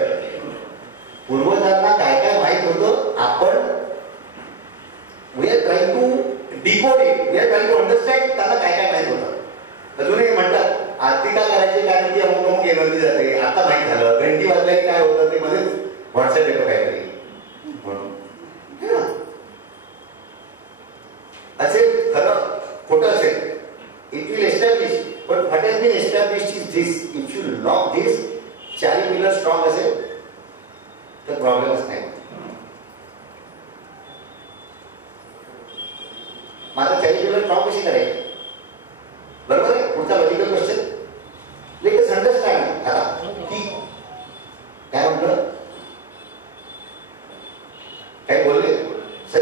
पूर्वजांना काय काय माहित होतं. आपण we are trying to decode it, we are trying to understand त्यांना काय काय माहित होतं. अजूनही म्हणतात आरती का करायची, कारण की अमुक अमुक एनर्जी जाते. आता माहित झालं घंटी वाजल्याने काय होतं, ते मध्येच व्हॉट्सअप येतो काहीतरी म्हणून. असेल खरं खोटं असेल, it will establish. But what has been established is this, if you lock this, 4ही पिलर स्ट्रॉंग असेल तर प्रॉब्लेमच नाही. माझा 4ही पिलर स्ट्रॉंग कशी करायची? बरोबर आहे? पुढचा logical question. Let us understand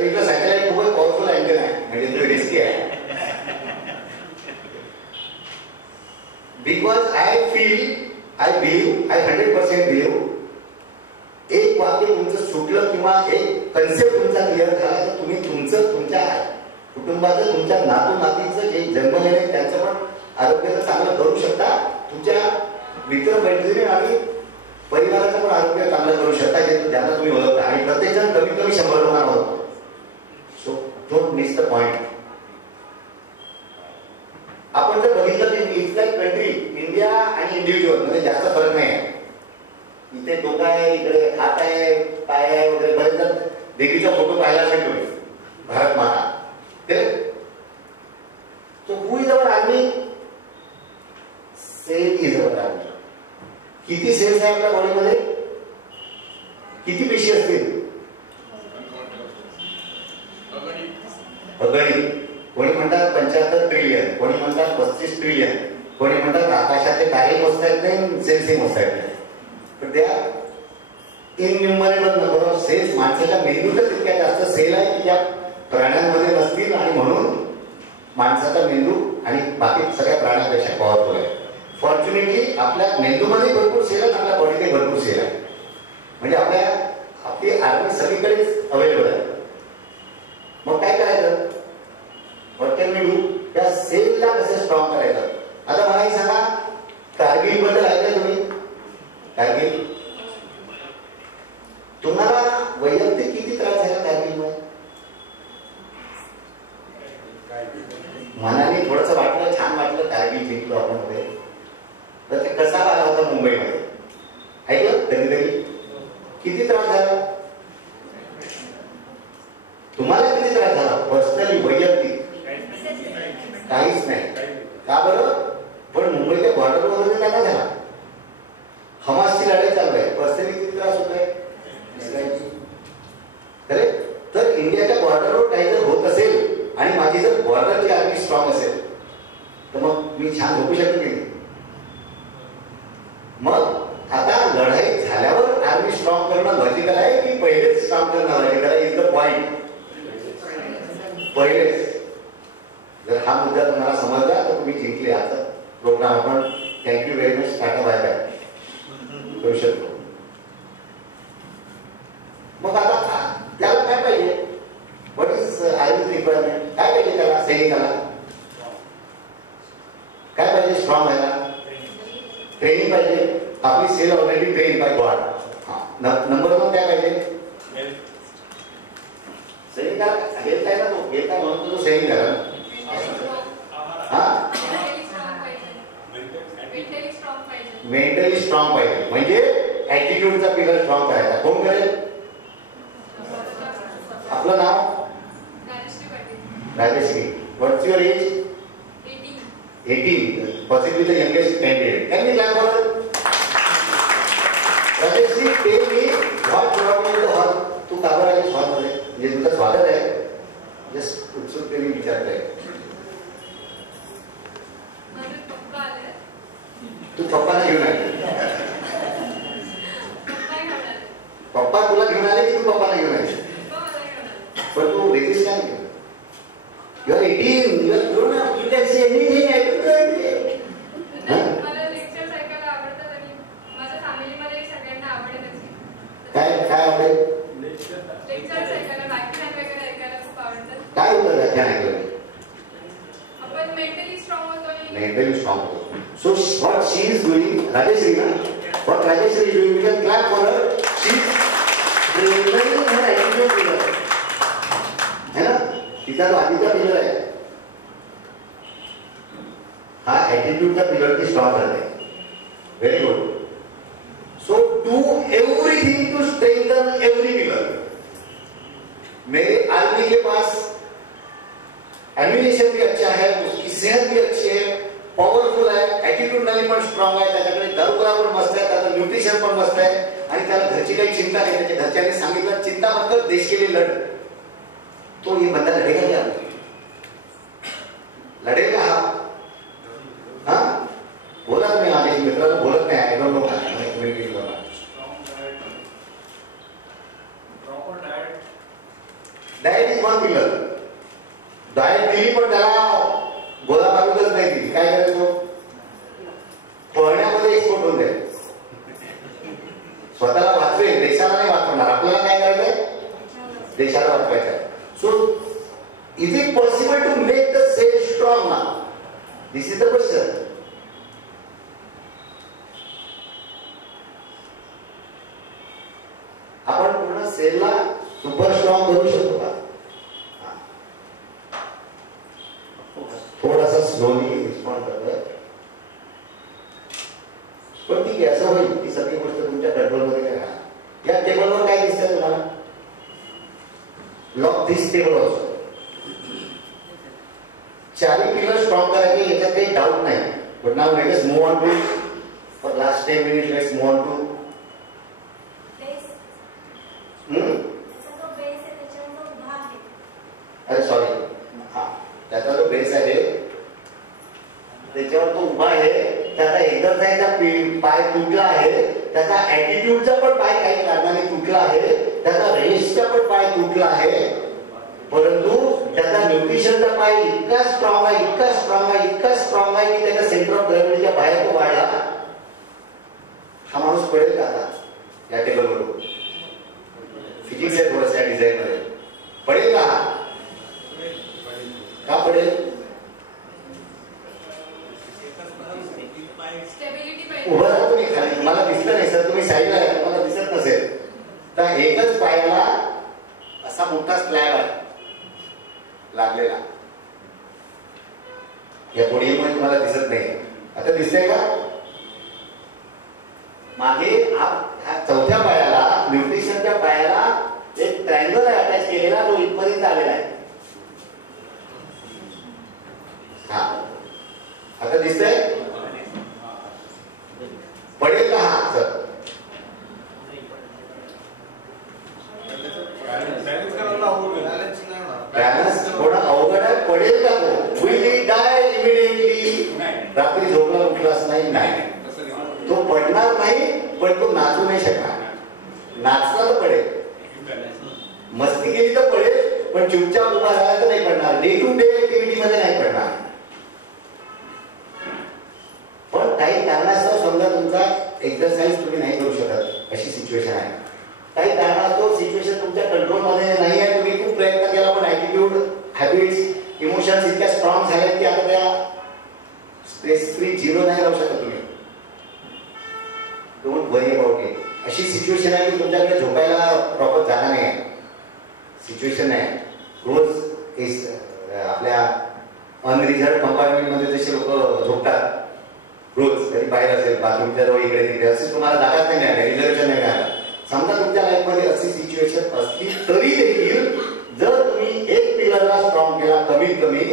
इथलं सॅटेलाइट खूपच पॉवरफुल अँटेना आहे, म्हणजे तो रिस्की आहे. Because I feel, I believe, I 100% believe, एक वाक्य तुमचं सुटलं किंवा एक कन्सेप्ट तुमचा क्लिअर झाला तर तुम्ही तुमचं, तुमच्या कुटुंबाचं, तुमच्या नातू नातीचं जे जन्मलेले त्यांचं पण आरोग्याचं चांगलं करू शकता. तुमच्या मित्र मैत्रिणी आणि परिवाराचं पण आरोग्य चांगलं करू शकता, जे ज्यांना तुम्ही ओळखता. आणि प्रत्येक जण कमीत कमी 100 लोकांना ओळखतो. So don't miss the point. आपण जर बघितलं की इट्स लाईक कंट्री, इंडिया आणि इंडिव्हिज्युअल मध्ये जास्त फरक नाही आहे. इथे डोका आहे, इकडे हात आहे, पाय आहे वगैरे. बरेच देवीचा फोटो पाहायला असेल तुम्ही, भारत माता. So who is our army? Cell is our army. किती सेल्स आहे आपल्या बॉडीमध्ये? किती पेशी असतील? अगणित. कोणी म्हणतात 75 ट्रिलियन, कोणी म्हणतात 35 ट्रिलियन, कोणी म्हणतात आकाशातले तारे मोजता येत नाही, सेल्सही मोजता येत नाही. पण त्या इनन्युमरेबल नंबर ऑफ सेल्स माणसाच्या मेंदूतच इतक्या जास्त सेल आहे की त्या प्राण्यांमध्ये नसतील, आणि म्हणून माणसाचा मेंदू आणि बाकी सगळ्या प्राण्यांपेक्षा पॉवरफुल आहे. फॉर्च्युनेटली आपल्या मेंदूमध्ये भरपूर सेल आहे, आपल्या बॉडीमध्ये भरपूर सेल आहे. म्हणजे आपली आर्मी सगळीकडेच अवेलेबल आहे. मग काय करायचं? What can we do? त्या सेलला कसं स्ट्रॉंग करायचं? आता मला हे सांगा, कारगिल बद्दल ऐकलं तुम्ही? कारगिल, तुम्हाला वैयक्तिक किती त्रास झाला कारगिलमुळे? मनाने थोडंसं वाटलं, छान वाटलं, कारगिल जिंकलो आपण मध्ये. तर ते कसा आला होता मुंबईमध्ये? ऐकलं कधीतरी? किती त्रास झाला तुम्हाला? किती त्रास झाला पर्सनली, वैयक्तिक? काहीच नाही. का बरं? पण मुंबईच्या बॉर्डरवर त्यांना झाला. हमासची लढाई चालू आहे, पर्सनली किती त्रास होत आहे? तर इंडियाच्या बॉर्डरवर काही जर होत असेल आणि माझी जर बॉर्डरची आर्मी स्ट्रॉंग असेल तर मग मी छान झोपू शकतो की. मग आता लढाई झाल्यावर आर्मी स्ट्रॉंग करणं लॉजिकल आहे की पहिलेच स्ट्रॉंग करणं लॉजिकल आहे? Is the point. पहिलेच. जर हा मुद्दा तुम्हाला समजला तर तुम्ही जिंकले. आजचा प्रोग्राम आपण thank you very much, tata bye bye करू शकतो. मग आता त्याला काय पाहिजे? What is army requirement? काय पाहिजे त्याला? सैनिकाला काय पाहिजे स्ट्रॉंग व्हायला? ट्रेनिंग पाहिजे. आपली cell already train by God. Number 1 काय पाहिजे? सैनिकाला हेल्थ आहे ना, तो हेल्थ आहे म्हणून तो सैनिक झाला. मेंटली स्ट्रॉंग पाहिजे. म्हणजे ऍटिट्यूडचा पिलर स्ट्रॉंग करायचा. कोण करेल? आपलं नाव? Rajshri. What's your age? 18. Possibly the youngest candidate. Can we clap for her? Rajshri, tell me what brought you the hall. तू का बरं आलीस हॉलमध्ये? म्हणजे तुझं स्वागत आहे. जस्ट उत्सुकतेने विचारतोय. तू पप्पाला घेऊन आली? पप्पा तुला घेऊन आले की तू पप्पाला घेऊन आली? पण तू रेजिस्ट काय केलं? You are 18, you are grown up, you can say anything. मला लेक्चर्स ऐकायला आवडतात आणि माझ्या फॅमिलीमध्ये सगळ्यांना आवडतं. काय आवडेल? लेक्चर्स ऐकायला, व्याख्यान वगैरे ऐकायला खूप आवडतात. काय होतं व्याख्यान ऐकलं? आपण मेंटली स्ट्रॉंग होतो आणि मेंटली स्ट्रॉंग होतो. So what she is doing, Rajeshri, what Rajeshri is doing, we can clap for her. She is training her attitude pillar. है ना? तिचा तो आधीचा पिलर आहे. हा ऍटिट्यूडचा पिलर ती स्ट्रॉंग करते. Very good. So do everything to strengthen every pillar. मेरे आदमी के पास एम्यूनेशन भी अच्छा है, उसकी सेहत भी अच्छी है, पॉवरफुल आहे, ऍटिट्यूडनली पण स्ट्रॉंग आहे, त्याच्याकडे दारुगोळा पण मस्त आहे, त्याचं न्यूट्रिशन पण मस्त आहे, आणि त्याला घरची काही चिंता नाही. त्याच्या घरच्यांनी सांगितलं चिंता मत कर, देश के लिए लढ. तो ये बंदा लड़ेगा क्या? लड़ेगा? हा बोला तुम्ही माझ्या मित्राला बोलत नाही. आय डोंट नो कम्युनिकेशन बोला. Diet is one pillar. Direct दिली पण त्याला गोला मारूनच नाही दिली. काय करायचो? पळण्यामध्ये एक्सपोर्ट होऊन जाईल. स्वतःला वाचवेल, देशाला नाही वाचवणार. आपल्याला काय करायचंय? देशाला वाचवायचं. So is it possible to make the cell strong now? This is the question. आपण पूर्ण सेलला सुपर स्ट्रॉंग करू शकतो का? थोडासा स्लोली रिस्पॉन्ड करतोय, पण ठीक आहे. असं होईल की सगळी गोष्ट तुमच्या कंट्रोलमध्ये काय राहणार. या टेबलवर काय दिसतंय तुम्हाला? Lock this table also. चारी पिलर स्ट्रॉंग करायचे याच्यात काही डाऊट नाही. But now let us move on to for last 10 minutes. Let's move on to अरे सॉरी, हा त्याचा जो बेस आहे त्याच्यावर तो उभा आहे. त्याचा एक्झरसाइजचा पाय तुटला आहे, त्याचा ऍटिट्यूडचा पण पाय काही कारणाने तुटला आहे, त्याचा रेसचा पण पाय तुटला आहे, परंतु त्याचा न्यूट्रिशनचा पाय इतका स्ट्रॉंग आहे, इतका स्ट्रॉंग आहे, इतका स्ट्रॉंग आहे की त्याच्या सेंटर ऑफ ग्रॅव्हिटीच्या बाहेर तो वाढला. हा माणूस पडेल का आता या टेबलवरून? फिजिक्स आहे थोडंसं या डिझाईन मध्ये. पडेल का? का पडेल? उभं राहा तुम्ही खाली. मला दिसलं नाही सर, तुम्ही साईडला आहे, मला दिसत नसेल. तर एकच पायाला असा मोठा स्लॅब आहे लागलेला. या पोडियममध्ये तुम्हाला दिसत नाही. आता दिसतंय का? मागे ह्या चौथ्या पायाला, न्यूट्रिशनच्या पायाला एक ट्रायंगल अटॅच केलेला, तो इथपर्यंत आलेला आहे. हा आता दिसतंय? पडेल का? हा सर बॅलन्स थोडा अवघड आहे. पडेल का तो? Will he die immediately? रात्री झोपला उठलाच नाही? नाही, तो पडणार नाही, पण तो नाचू नाही शकणार. नाचला तर पडेल, मस्ती केली तर पडेल, पण चुपचाप उभा राहायला तर नाही पडणार. डे टू डे ऍक्टिव्हिटी मध्ये नाही पडणार. पण काही कारणास्तव समजा तुमचा एक्सरसाइज तुम्ही नाही करू शकत अशी सिच्युएशन आहे. काही कारणास्तव सिच्युएशन तुमच्या कंट्रोलमध्ये नाही आहे. तुम्ही खूप प्रयत्न केला, पण ऍटिट्यूड, हॅबिट्स, इमोशन्स इतक्या स्ट्रॉंग झाले की आता त्या स्ट्रेस फ्री झिरो नाही राहू शकत तुम्ही. Don't worry about it. अशी सिच्युएशन आहे की तुमच्याकडे झोपायला प्रॉपर जागा नाही आहे. सिच्युएशन आहे. रोज आपल्या अनरिझर्व कंपार्टमेंट मध्ये जसे लोक झोपतात रोज, कधी बाहेर असेल बाथरूमच्या जवळ इकडे तिकडे, असे तुम्हाला जागाच नाही मिळाल्या, रिझर्वेशन नाही मिळालं. समजा तुमच्या लाईफमध्ये अशी सिच्युएशन असली तरी देखील जर तुम्ही एक पिलरला स्ट्रॉंग केला कमीत कमी,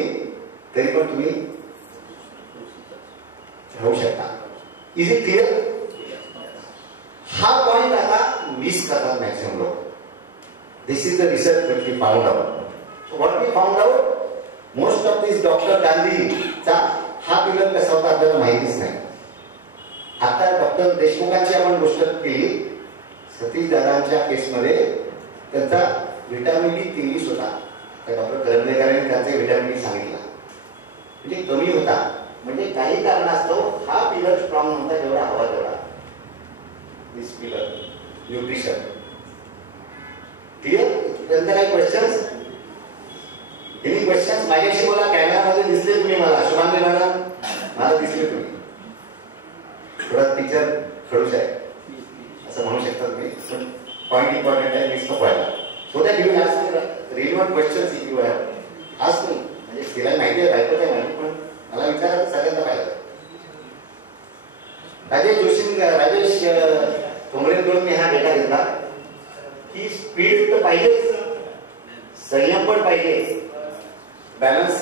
तरी पण तुम्ही राहू शकता. Is it clear? हा पॉइंट आता मिस करतात मॅक्सिमम लोक. This is the research which we found out. So what we found out, most of this doctor गांधीचा हा पिलर कसा होता आपल्याला माहितीच नाही. आता डॉक्टर देशमुखांची आपण गोष्ट केली, सतीश दादांच्या केसमध्ये त्यांचा व्हिटॅमिन डी 23 होता. त्या डॉक्टर करंदीकरांनी त्यांचा व्हिटॅमिन डी सांगितला, म्हणजे कमी होता. म्हणजे काही कारणास्तव हा पिलर स्ट्रॉंग नव्हता जेवढा हवा तेवढा. दिस पिलर न्यूट्रिशन. क्लिअर? त्यानंतर काही क्वेश्चन्स? Any questions? माझ्याशी बोला. कॅमेरामध्ये दिसले तुम्ही मला. शुभांगी मॅडम मला दिसले तुम्ही. थोडा टीचर खडूस आहे असं म्हणू शकता तुम्ही, पण पॉइंट इम्पॉर्टंट आहे, मिस नको व्हायला. So that you will ask relevant questions if you have. आज तुम्ही म्हणजे तिला माहिती आहे, बायकोच आहे माहिती, पण मला विचारायचं सगळ्यांना पाहिजे. राजेश तोमरेंकडून मी हा डेटा घेतला की स्पीड तर पाहिजेच, संयम पण पाहिजे, बॅलन्स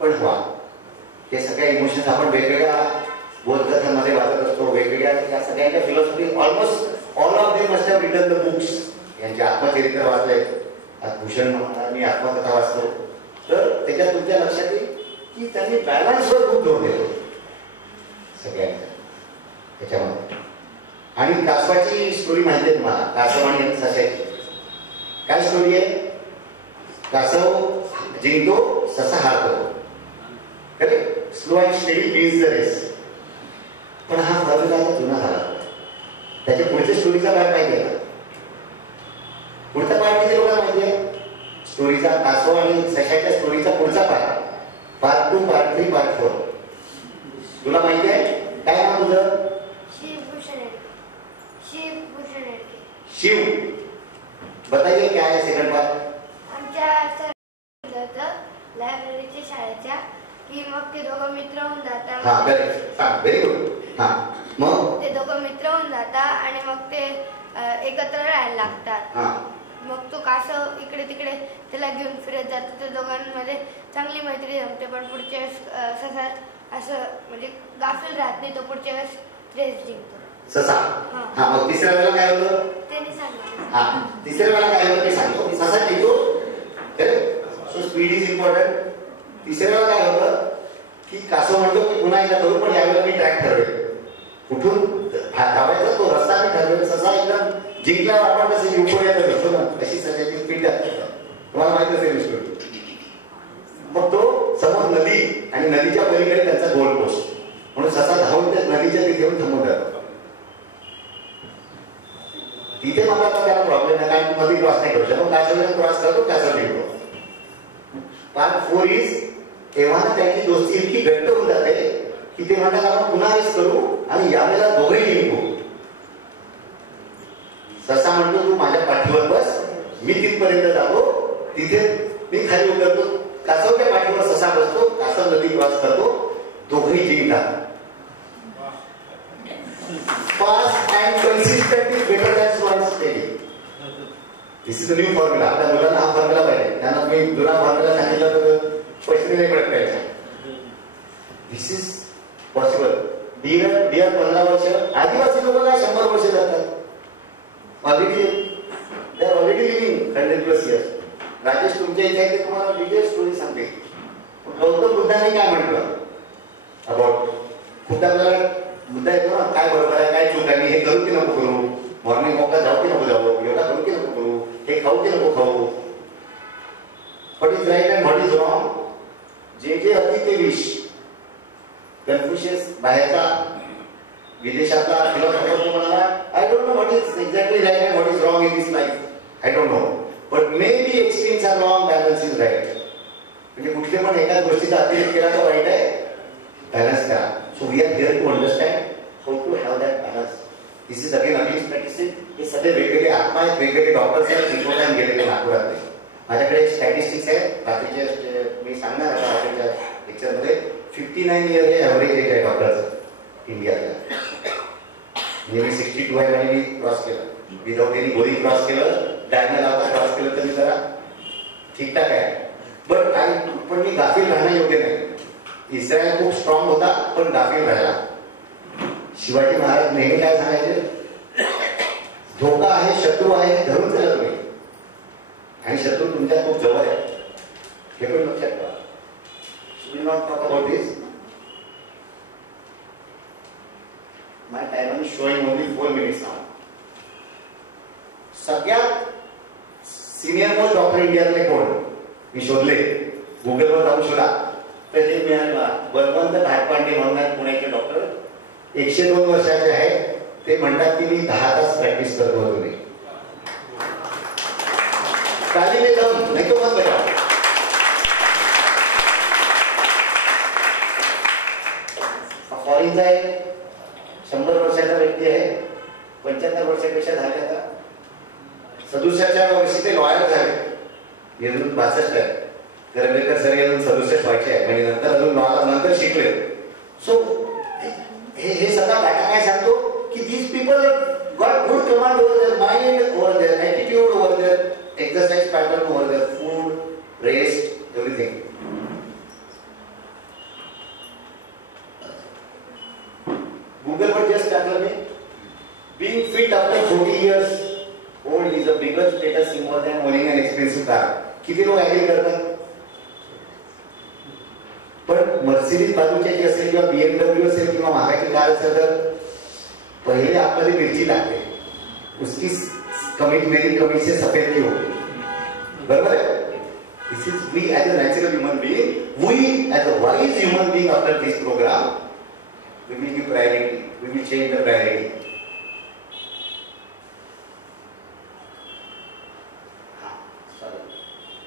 पण हवा. हे सगळ्या इमोशन्स आपण वेगवेगळ्या बोधकथांमध्ये वाचत असतो. वेगवेगळ्या या सगळ्यांच्या philosophy almost all of them must have written the books. यांचे आत्मचरित्र वाचले, भूषण मी आत्मकथा वाचतो, तर त्याच्यात तुमच्या लक्षात येईल की त्यांनी बॅलन्सवर खूप जोर देतो सगळ्यांच्या त्याच्यामध्ये. आणि कासवाची स्टोरी माहिती आहे तुम्हाला, कासव आणि सशाची. काय स्टोरी आहे? कासव जिंकतो, ससा हारतो. Correct. Slow and steady wins the race. पण हा फॉर्म्युला आता जुना झाला. त्याच्या पुढच्या स्टोरीचा पार्ट माहिती आहे का? पुढचा पार्ट किती लोकांना माहिती आहे? स्टोरीचा कासव आणि सशाच्या स्टोरीचा पुढचा पार्ट 2, पार्ट 3, पार्ट 4 तुला माहिती आहे? काय नाव तुझं? शिव. बताइए क्या है सेकंड पार्ट? आमच्या लायब्ररीच्या शाळेच्या की मग ते दोघं मित्र होऊन जातात. हा करेक्ट. हा व्हेरी गुड. हा मग ते दोघं मित्र होऊन जातात आणि मग ते एकत्र राहायला लागतात. हा मग तो कासव इकडे तिकडे त्याला घेऊन फिरत जातो. त्या दोघांमध्ये चांगली मैत्री जमते. पण पुढच्या वेळेस ससा असं म्हणजे गाफील राहत नाही. तो पुढच्या वेळेस रेस जिंकतो. ससा. हा मग तिसऱ्या वेळेला काय होतं? त्यांनी सांगितलं. हा तिसऱ्या वेळेला काय होतं ते सांगतो. ससा जिंकतो. Correct. So speed is important. तिसऱ्या वेळेला काय होतं की कासव म्हणतो की पुन्हा एकदा करू, पण यावेळेला मी ट्रॅक ठरवेल. कुठून धावायचा तो रस्ता मी ठरवेल. ससा एकदम जिंकल्यावर आपण कसं युफोरिया करतो ना, तशी ससाची स्पीड तुम्हाला माहिती असेल स्टोरी. मग तो समोर नदी आणि नदीच्या पलीकडे त्यांचा गोल पोस्ट, म्हणून ससा धावून त्या नदीच्या तिथे येऊन थांबून राहतो. तिथे मला आता त्याला प्रॉब्लेम नाही, कारण नदी क्रॉस नाही करू शकतो. कासव क्रॉस करतो, कासव जिंकतो. पार्ट 4 इज तेव्हा त्यांची दोस्ती इतकी घट्ट होऊन जाते की ते म्हणतात आपण पुन्हा रेस करू आणि यावेळेला दोघेही जिंकू. ससा म्हणतो तू माझ्या पाठीवर बस, मी तिथपर्यंत जातो, तिथे मी खाली उतरतो. कासवच्या पाठीवर ससा बसतो, कासव नदी क्रॉस करतो, दोघेही जिंकतात. Fast and consistent is better than slow and steady. This is the new formula. आपल्या मुलांना हा फॉर्म्युला पाहिजे. त्यांना तुम्ही जुना फॉर्म्युला सांगितला तर पैसे नाही पडत पाहिजे. दिस इज पॉसिबल. डिअर 15 वर्ष आदिवासी लोक काय 100 वर्ष जातात. Already they are already living 100+ years. Rajesh तुमच्या इथे आहे, ते तुम्हाला डिटेल स्टोरी सांगते. गौतम बुद्धाने काय म्हटलं अबाउट खुद्द आपल्याला मुद्दा येतो ना, काय बरोबर आहे काय चूक आहे, हे करू की नको करू, मॉर्निंग वॉकला जाऊ की नको जाऊ, योगा करू की नको करू, हे खाऊ की नको खाऊ, what is right and what is wrong. जे जे अति ते विष. कन्फ्युशियस बाहेरचा विदेशातला फिलॉसॉफर तो म्हणाला I don't know what is exactly right and what is wrong in this life. I don't know but maybe extremes are wrong, balance is right. म्हणजे कुठले पण एकाच गोष्टीचा अतिरेक केला तर वाईट आहे. बॅलन्स करा. So we are here to understand how to have that balance. This is again Amil's practice. हे सगळे वेगवेगळे आत्मा आहेत, वेगवेगळे डॉक्टर्स आहेत, रिपोर्ट गेलेले नागपुरातले. माझ्याकडे स्टॅटिस्टिक्स आहे, बाकीचे मी सांगणार बाकीच्या लेक्चरमध्ये. 59 इयर हे ॲव्हरेज एज आहे डॉक्टरचं इंडियातलं. म्हणजे मी 62 आहे आणि मी क्रॉस केलं विदाऊट एनी गोळी क्रॉस केलं, डायना लावता क्रॉस केलं तर मी जरा ठीकठाक आहे. पण मी गाफील राहणं योग्य नाही. इस्रायल खूप स्ट्रॉंग होता पण गाफील राहिला. शिवाजी महाराज नेहमी काय सांगायचे, धोका आहे, शत्रू आहे, हे धरून चला तुम्ही, आणि शत्रू तुमच्या खूप जवळ आहे, हे पण लक्षात ठेवा. Will not talk about this. My time is showing only 4 minutes now. सगळ्यात सिनियर मोस्ट डॉक्टर इंडियातले कोण मी शोधले, गुगलवर जाऊन शोधा तर हे मिळाला. बलवंत धाटपांडे म्हणून पुण्याचे डॉक्टर 102 वर्षाचे आहेत. ते म्हणतात की मी 10 तास प्रॅक्टिस करत होतो. मी तालीमे जाऊन नाही तो मत बघा. फॉरेनचा एक 100 वर्षाचा व्यक्ती आहे, 75 वर्षापेक्षा झाले. आता 67 वर्षी ते लॉयर झाले. येऊन 62 आहे. करंबेकर सर येऊन 67 व्हायचे आहे, म्हणजे नंतर अजून नंतर शिकले. सो हे सगळा डाटा काय सांगतो की these people got good command over their mind, over their attitude, over their exercise pattern, over their food, rest, everything. गुगलवर जस्ट टाकलं मी, being fit after 40 years old is a bigger status symbol than owning an expensive car. किती लोक agri करतात? पण Mercedes बाजूची असेल किंवा BMW असेल किंवा महागाची कार असेल तर पहिले आपल्याला मिरची लागते, उसकी कमी मेरी कमी से सफेद की हो, बरोबर आहे. This is we as a natural human being, we as a wise human being after this program, we will give priority, we will change the priority.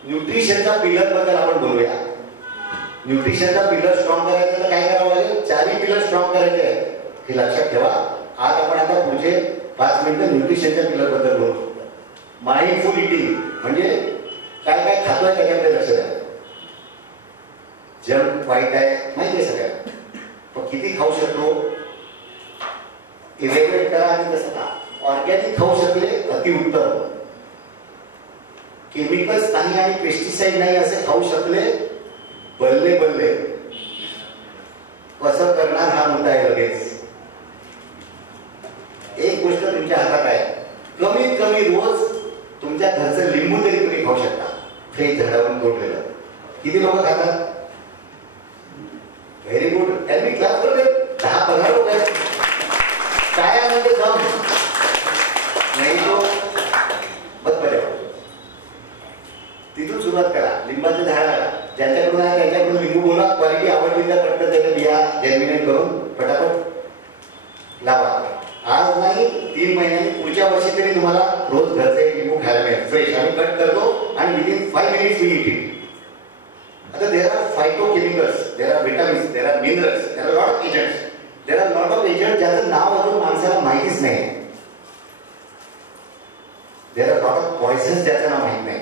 न्यूट्रिशनचा पिलर बद्दल आपण बोलूया. न्यूट्रिशनचा पिलर स्ट्रॉंग करायचं तर काय करावं लागेल? चारही पिलर स्ट्रॉंग करायचे आहेत, हे लक्षात ठेवा. आज आपण आता पुढचे 5 मिनिटं न्यूट्रिशनच्या पिलर बद्दल बोलू. माइंडफुल इटिंग म्हणजे काय काय खातोय त्याच्याकडे लक्ष द्या. जंक वाईट आहे माहिती आहे सगळ्यांना, पण किती खाऊ शकतो इव्हॅल्युएट करा आणि तसं का. ऑर्गॅनिक खाऊ शकले अतिउत्तम, केमिकल्स नाही आणि पेस्टिसाइड नाही असे खाऊ शकले बल्ले बल्ले. कसं करणार हा मुद्दा आहे. लगेच एक गोष्ट तुमच्या हातात आहे, कमीत कमी रोज तुमच्या घरचं लिंबू तरी तुम्ही खाऊ शकता, फ्रेश झाडावरून तोडलेलं. किती लोक खातात? Very good. त्यांनी क्लास करते 10-15 लोक आहेत. काय म्हणजे दम नाही तो बस बरे. तिथून सुरुवात करा. लिंबाचं झाड आला, ज्यांच्याकडून आहे त्यांच्याकडून लिंबू बोला. क्वालिटी आवडली तर पटकन त्याच्या बिया जर्मिनेट करून पटापट लावा. आज नाही 3 महिन्यांनी पुढच्या वर्षी तरी तुम्हाला रोज घरचे लिंबू खायला मिळेल फ्रेश. आम्ही कट करतो आणि within 5 minutes we eat it. आता there are phytochemicals, there are vitamins, there are minerals, there are lot of agents. There are lot of agent ज्याचं नाव अजून माणसाला माहितीच नाही. There are lot of poisons ज्याचं नाव माहित नाही.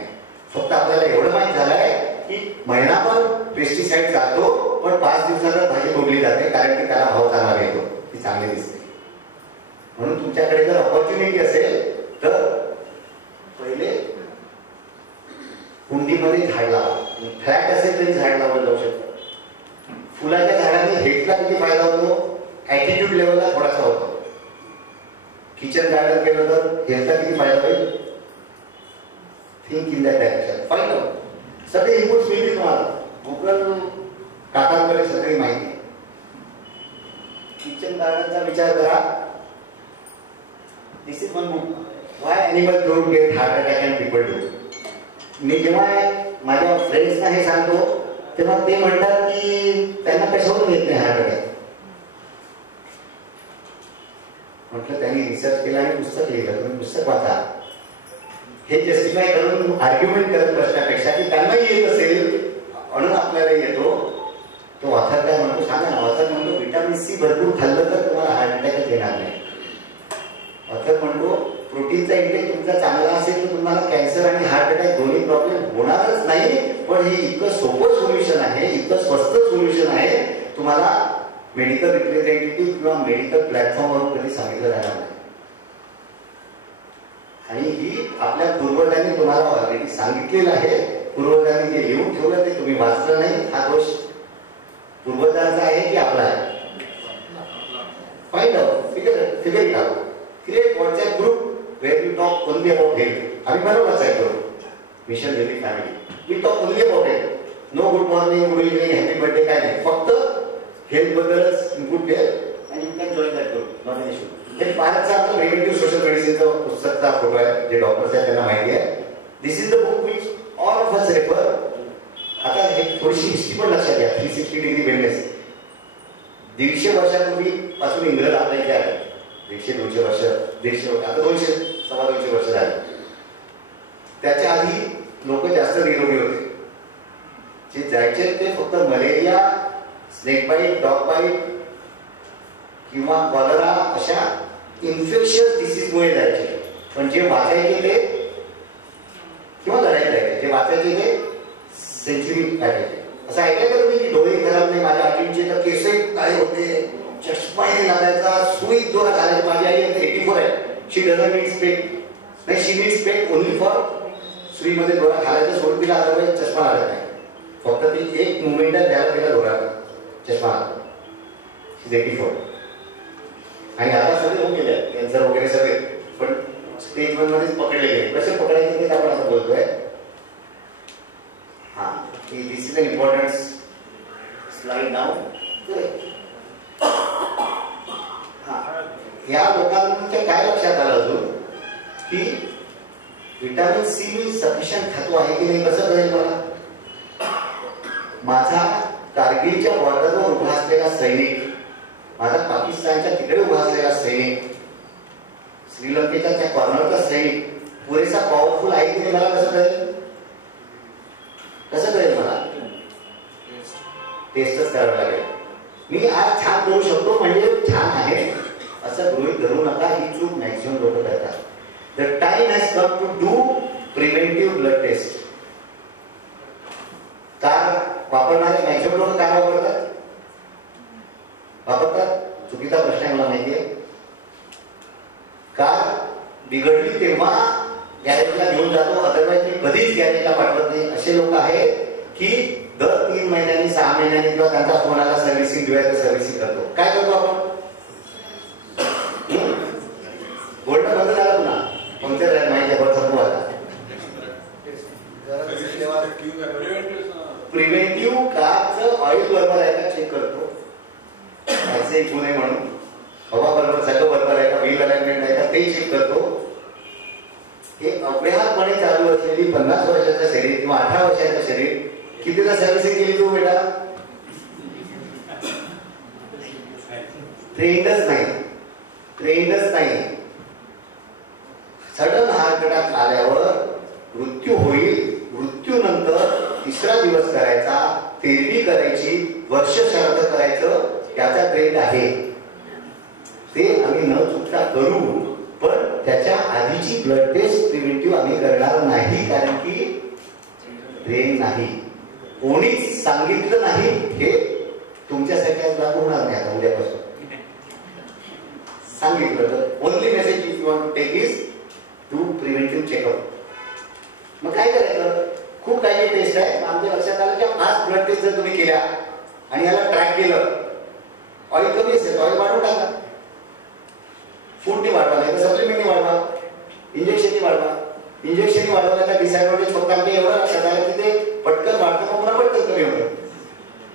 फक्त आपल्याला एवढं माहित झालंय की महिनाभर पेस्टिसाइड चालतो, पण 5 दिवसात भाजी तोडली जाते, कारण की त्याला भाव चांगला येतो, ती चांगली दिसते. म्हणून तुमच्याकडे जर ऑपॉर्च्युनिटी असेल तर पहिले कुंडीमध्ये झाड लावा. फ्लॅट असेल तरी झाड लावलं जाऊ शकतं. फुलाच्या झाडाने हेल्थला किती फायदा होतो? ऍटिट्यूड लेवलला थोडासा होतो. किचन गार्डन केलं तर हेल्थला किती फायदा होईल? Think in that direction. Find out. सगळे इनपुट्स मिळतील तुम्हाला. गुगल काकांकडे सगळी माहिती. किचन गार्डनचा विचार करा. This is one book, why animals don't get heart attack and people do. मी जेव्हा माझ्या फ्रेंड्सना हे सांगतो तेव्हा ते म्हणतात की त्यांना कशावरून येत नाही हार्ट अटॅक. म्हटलं त्यांनी रिसर्च केला आणि पुस्तक लिहिलं, तुम्ही पुस्तक वाचा. हे जस्टिफाय करून आर्ग्युमेंट करत बसण्यापेक्षा की त्यांनाही येत असेल म्हणून आपल्याला येतो. तो ऑथर काय म्हणतो सांगा ना. ऑथर म्हणतो व्हिटॅमिन सी भरपूर खाल्लं तर तुम्हाला हार्ट अटॅकच येणार नाही. ऑथर म्हणतो प्रोटीनचा इंटेक तुमचा चांगला असेल तर तुम्हाला कॅन्सर आणि हार्ट अटॅक दोन्ही प्रॉब्लेम होणारच नाही. पण हे इतकं सोपं सोल्युशन आहे, इतकं स्वस्त सोल्युशन आहे, तुम्हाला मेडिकल रिप्रेझेंटेटिव्ह किंवा मेडिकल प्लॅटफॉर्मवर कधी सांगितलं जाणार नाही. आणि ही आपल्या पूर्वजांनी तुम्हाला ऑलरेडी सांगितलेलं आहे. पूर्वजांनी जे लिहून ठेवलं ते तुम्ही वाचलं नाही. हा दोष पूर्वजांचा आहे की आपला आहे? Find out, figure it out. Create WhatsApp group where you talk only about health. आम्ही बनवलाच आहे करू mission healthy family. We talk only about health. No good morning, good evening, happy birthday काय नाही. फक्त हेल्थ बद्दलच गुड हेल्थ आणि you can join that group. Not an issue. हे भारतचा आपलं प्रिव्हेंटिव्ह सोशल मेडिसिनचं पुस्तकचा फोटो आहे, जे डॉक्टर्स आहेत त्यांना माहिती आहे. This is the book which all of us refer. आता हे थोडीशी हिस्ट्री पण लक्षात घ्या. 360 डिग्री वेलनेस. 150 वर्षापूर्वी पासून इंग्रज आपल्या इथे आले. 100-200 वर्ष, 150, आता 200-250 वर्ष झाले. त्याच्या आधी लोक जास्त निरोगी होते. जे जायचे ते फक्त malaria, snake bite, dog bite किंवा कॉलरा अशा इन्फेक्शियस डिसीजमुळे जायचे. पण जे वाचायचे ते किंवा लढायला जायचे, जे वाचायचे ते सेंचुरी काढायचे. असं ऐकायला का तुम्ही की डोळे खराब नाही माझ्या आजींचे तर केस काय होते, चष्माही लागायचा, सुई जोरात घालायची. माझी आई 84 आहे. शी डझंट नीड स्पेक. नाही, शी नीड स्पेक ओनली फॉर सुईमध्ये दोरा घालायचं सोडून तिला अदरवाईज चष्मा लागत नाही. फक्त ती एक मुवमेंट द्यायला तिला दोरा चष्मा लागतो. शी 84. आणि आता सगळे होऊन गेले कॅन्सर वगैरे सगळे, पण स्टेज 1 मध्येच पकडले गेले. कसे पकडायचे ते आपण आता बोलतोय. हा, दिस इज अन इम्पॉर्टंट स्लाइड नाव. या लोकांच्या काय लक्षात आलं अजून की विटामिन सी मी सफिशियंट खातो आहे की नाही कसं कळेल मला? माझा कारगिलच्या बॉर्डरवर उभा असलेला सैनिक, माझा पाकिस्तानच्या तिकडे उभा असलेला सैनिक, श्रीलंकेच्या त्या कॉर्नरचा सैनिक पुरेसा पॉवरफुल आहे की मला कसं कळेल? कसं कळेल मला? टेस्टच करावं लागेल. मी आज छान करू शकतो म्हणजे छान आहे असं गृहीत धरू नका. ही चूक मॅक्सिमम लोक करतात. The time has come to do preventive blood test. Car वापरणारे मॅक्सिमम लोक कार वापरतात? चुकीचा प्रश्न आहे मला माहितीये. कार बिघडली तेव्हा गॅरेजला घेऊन जातो, अदरवाईज मी कधीच गॅरेजला पाठवत नाही. असे लोक आहेत की दर 3 महिन्यांनी 6 महिन्यांनी किंवा त्यांचा फोन आला सर्व्हिसिंग देऊया तर सर्व्हिसिंग करतो. काय करतो आपण? बोलणं बंद झालं पुन्हा पंक्चर माहिती आहे संपू आता. प्रिव्हेंटिव्ह कारचं ऑइल बरोबर आहे का चेक करतो. पैसे ऐकू नये म्हणून हवा बरोबर सगळं बरोबर आहे का, व्हील अलाइनमेंट आहे का ते चेक करतो. हे अव्याहतपणे चालू असलेली 50 वर्षाचं शरीर किंवा 18 वर्षाचं शरीर कितीदा सर्व्हिसिंग केली तू बेटा? ट्रेंडच नाही. सडन हार्ट अटॅक आल्यावर मृत्यू होईल. मृत्यूनंतर 3रा दिवस करायचा, तेरवी करायची, वर्ष श्राद्ध करायचं, याचा ट्रेंड आहे. ते आम्ही न चुकता करू, पण त्याच्या आधीची ब्लड टेस्ट प्रिव्हेंटिव्ह आम्ही करणार नाही, कारण की ट्रेन नाही, कोणीच सांगितलं नाही. हे तुमच्यासाठी आज लागू होणार नाही. आता उद्यापासून सांगितलं तर only message if you want to take is to preventive checkup. मग काय करायचं? खूप काही टेस्ट आहे. आमच्या लक्षात आलं की 5 ब्लड टेस्ट जर तुम्ही केल्या आणि याला ट्रॅक केलं, ऑइल कमी असेल ऑइल वाढवून टाका. फूडनी वाढवा, नाही तर सप्लिमेंटनी वाढवा, इंजेक्शननी वाढवा. इंजेक्शननी वाढवण्याचा डिसएडव्हान्टेज फक्त आमच्या एवढं लक्षात आलं की ते पटकन वाढतं, मग पुन्हा पटकन कमी होतं.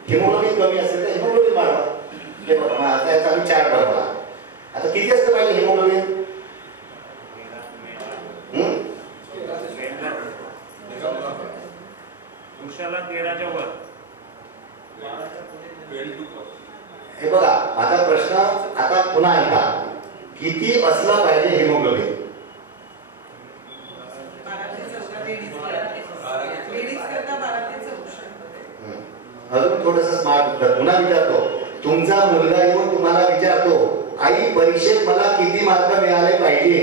हिमोग्लोबिन कमी असेल तर हिमोग्लोबिन वाढवा. हे बघा त्याचा आम्ही चार्ट बनवला. आता किती असतं पाहिजे हिमोग्लोबिन? हे बघा माझा प्रश्न आता पुन्हा ऐका. किती असलं पाहिजे हिमोग्लोबिन? अजून थोडस स्मार्ट उत्तर पुन्हा विचारतो. तुमचा मुलगा येऊन तुम्हाला विचारतो, आई परीक्षेत मला किती मार्क मिळाले पाहिजे?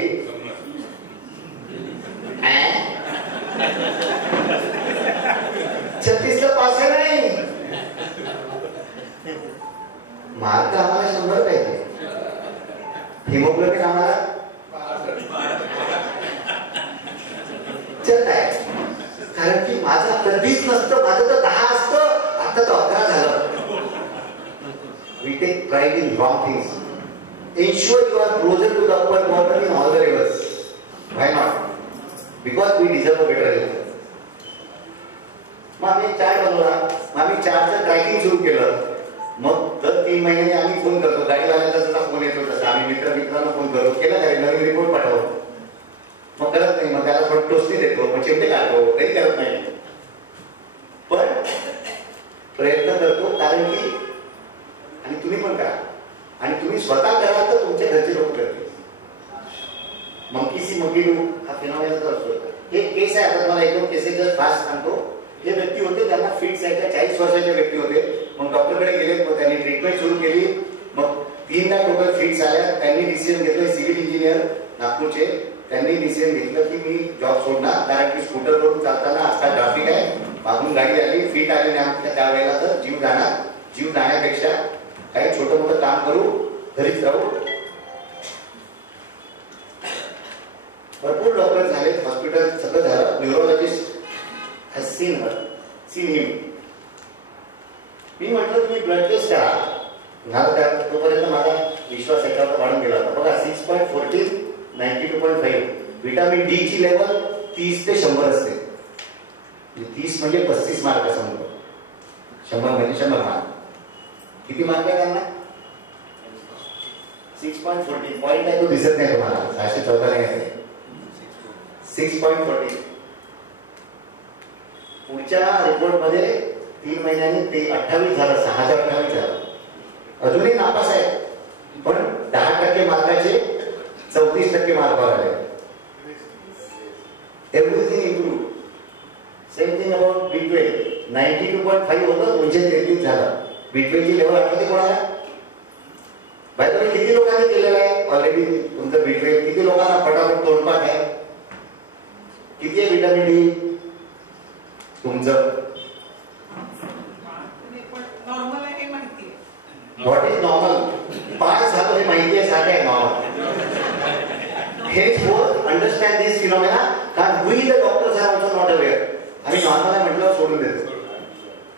36ला पास आहे नाही. मार्क आम्हाला 100 पाहिजे, हिमोग्लोबिन आम्हाला चल आहे. कारण की माझं कधीच नसतं, माझं तर 10 असतं, आता तर 11 झालं. We take pride in wrong things. Ensure you are closer to the upper border in all the levels. Why not? Because we deserve a better life. मग आम्ही चार्ट बनवला. मग आम्ही चार्टचं ट्रॅकिंग सुरू केलं. मग दर 3 महिन्याने आम्ही फोन करतो. गाडीवाल्याचा जसा फोन येतो तसा आम्ही मित्रांना फोन करतो. केला गाडी नवीन रिपोर्ट पाठव. मग करत नाही, मग त्याला थोडं टोस्टी देतो, मग चिमटे काढतो, काही करत नाही. पण प्रयत्न करतो, कारण की आणि तुम्ही पण करा, आणि तुम्ही स्वतः करा तर तुमच्या घरचे लोक करतील. मंकी सी मंकी डू हा फिनॉमिना तर असतो. हे केस आहे. आता मला 1-2 केसेस फास्ट सांगतो. हे व्यक्ती होते, त्यांना फिट्स आहे, 40 वर्षाचे व्यक्ती होते. मग डॉक्टरकडे गेले, मग त्यांनी ट्रीटमेंट सुरू केली. मग 3दा टोटल फिट्स आल्या. त्यांनी डिसिजन घेतलं, सिव्हिल इंजिनियर नागपूरचे, त्यांनी डिसिजन घेतलं की मी जॉब सोडणार, कारण की स्कूटरवरून चालताना आजकाल ट्रॅफिक आहे, मागून गाडी आली, फिट आली नाही त्यावेळेला तर जीव जाणार. जीव जाण्यापेक्षा काही छोटं मोठं काम करू, घरीच राहू. भरपूर डॉक्टर झाले, हॉस्पिटल सगळं झालं. Neurologist has seen him. मी म्हटलं तुम्ही ब्लड टेस्ट करा. तोपर्यंत माझा विश्वास याच्यावर वाढून गेला होता. बघा 6.14 92.5. विटामिन डी ची लेवल 30 ते 100 असते. 30 म्हणजे 35 मार्क असं म्हणतो. 100 म्हणजे 100 मार्क. किती मार्क आहे त्यांना? 6.14. पॉईंट आहे तो दिसत नाही तुम्हाला. 614 नाही. 6.14. पुढच्या रिपोर्ट मध्ये 3 महिन्यांनी ते 28 झालं, 6,028 झालं. अजूनही नापास आहे, पण 10% मार्काचे 34% मार्कावर आले. Everything improve. Same thing about B12. 92.5 होतं, 233 झालं. B12 ची लेवल आठवते कोणाला? बाय किती लोकांनी केलेलं आहे ऑलरेडी तुमचं B12? किती लोकांना फटाफट तोंडपाठ आहे? किती आहे विटामिन डी तुमचं? नॉर्मल आहे हे माहिती आहे. What is normal? 5 झालं हे माहिती आहे, 7 आहे normal. Henceforth understand this phenomena, कारण we the doctors are also not aware. आम्ही नॉर्मल आहे म्हटलं सोडून देतो,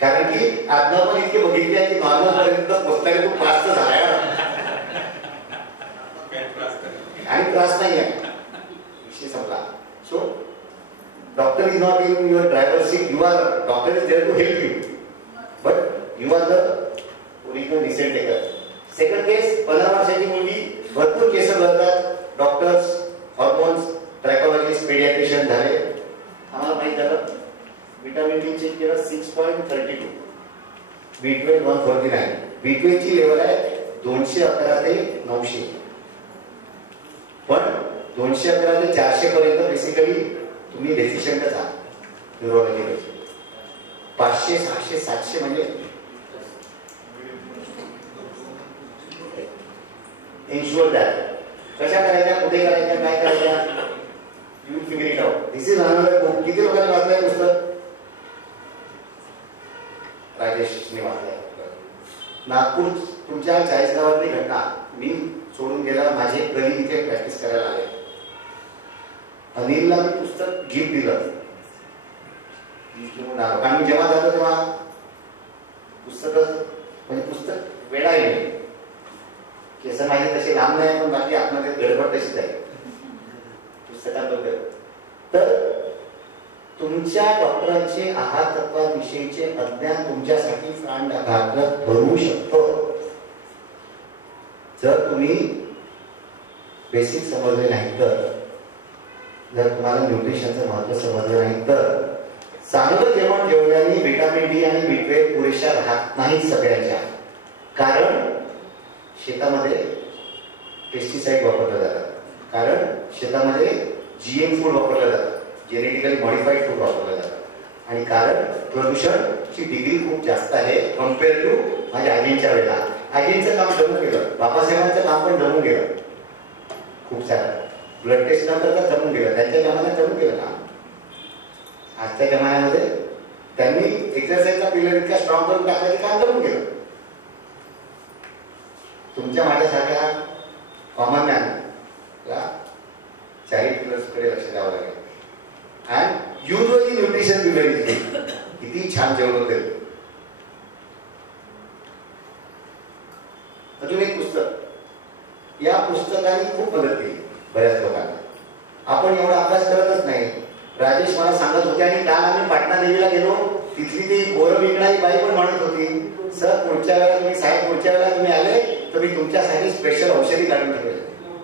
कारण की ॲबनॉर्मल इतके बघितले आहे की नॉर्मल पर्यंत पोचताना खूप त्रास झालाय आणि त्रास नाही आहे, विषय संपला. So doctor is not in your driver seat, you are doctor is there to help you, but you are the original decision taker. Second case, 15 वर्षाची मुलगी, भरपूर केस करतात. डॉक्टर्स, हॉर्मोन्स, ट्रॅकोलॉजिस्ट, पेडियाट्रिशियन झाले. आम्हाला माहित झालं विटामिन डी चेक केलं 6.32, B12 149. B12 ची लेवल आहे 211 ते 900, पण 211 ते 400 पर्यंत बेसिकली तुम्ही डेफिशियंटच आहात न्यूरोलॉजी. 500, 600, 700 म्हणजे इन्शुअर दॅट. कशा करायच्या, कुठे करायच्या, काय करायच्या, you figure it out. This is another book. किती लोकांनी वाचलंय पुस्तक? राजेशने वाचलंय. नागपूर तुमच्या 40 गावातली घटना मी सोडून गेला. माझे कलिग इथे प्रॅक्टिस करायला आले. अनिलला मी पुस्तक गिफ्ट दिलं कारण मी जेव्हा जातो तेव्हा पुस्तक म्हणजे पुस्तक वेळा येईल. केस माझे तसे लांब नाही, पण बाकी आतमध्ये गडबड तशीच आहे पुस्तकांबद्दल. तर तुमच्या डॉक्टरांचे आहार तत्वाविषयीचे अज्ञान तुमच्यासाठी प्राणघातक ठरू शकतं जर तुम्ही बेसिक समजले नाही तर. जर तुम्हाला न्यूट्रिशनचं महत्व समजलं नाही तर. चांगलं जेवण जेवल्याने विटामिन डी आणि B12 पुरेशा राहत नाही सगळ्यांच्या, कारण शेतामध्ये पेस्टिसाइड वापरलं जातात, कारण शेतामध्ये GM फूड वापरलं जातं, जेनेटिकली मॉडिफाईड फूड वापरलं जातं, आणि कारण प्रदूषणची डिग्री खूप जास्त आहे कम्पेअर टू माझ्या आजींच्या वेळेला. आजींचं काम जमून गेलं, बाबासाहेबांचं काम पण जमून गेलं, खूप सारं ब्लड टेस्ट न करता जमून गेलं. त्यांच्या जमान्यात जमून गेलं ना. आजच्या जमान्यामध्ये त्यांनी एक्सरसाइजचा पिरियड इतका स्ट्रॉंग करून टाकला की काम जमून गेलं. तुमच्या माझ्यासारख्या कॉमन मॅनला 40 किलोकडे लक्ष द्यावं लागेल. अँड युजली न्यूट्रिशन बिघडली किती छान जेवण होते. अजून एक पुस्तक, या पुस्तकाने खूप मदत केली बऱ्याच लोकांना. आपण एवढा अभ्यास करतच नाही. राजेश मला सांगत होते, आणि काल आम्ही पाटणा देवीला गेलो, तिथली ती बोरं विकणारी बाई पण म्हणत होती, सर पुढच्या वेळेला तुम्ही साहेब पुढच्या वेळेला तुम्ही आले तर मी तुमच्यासाठी स्पेशल औषधी काढून ठेवेल.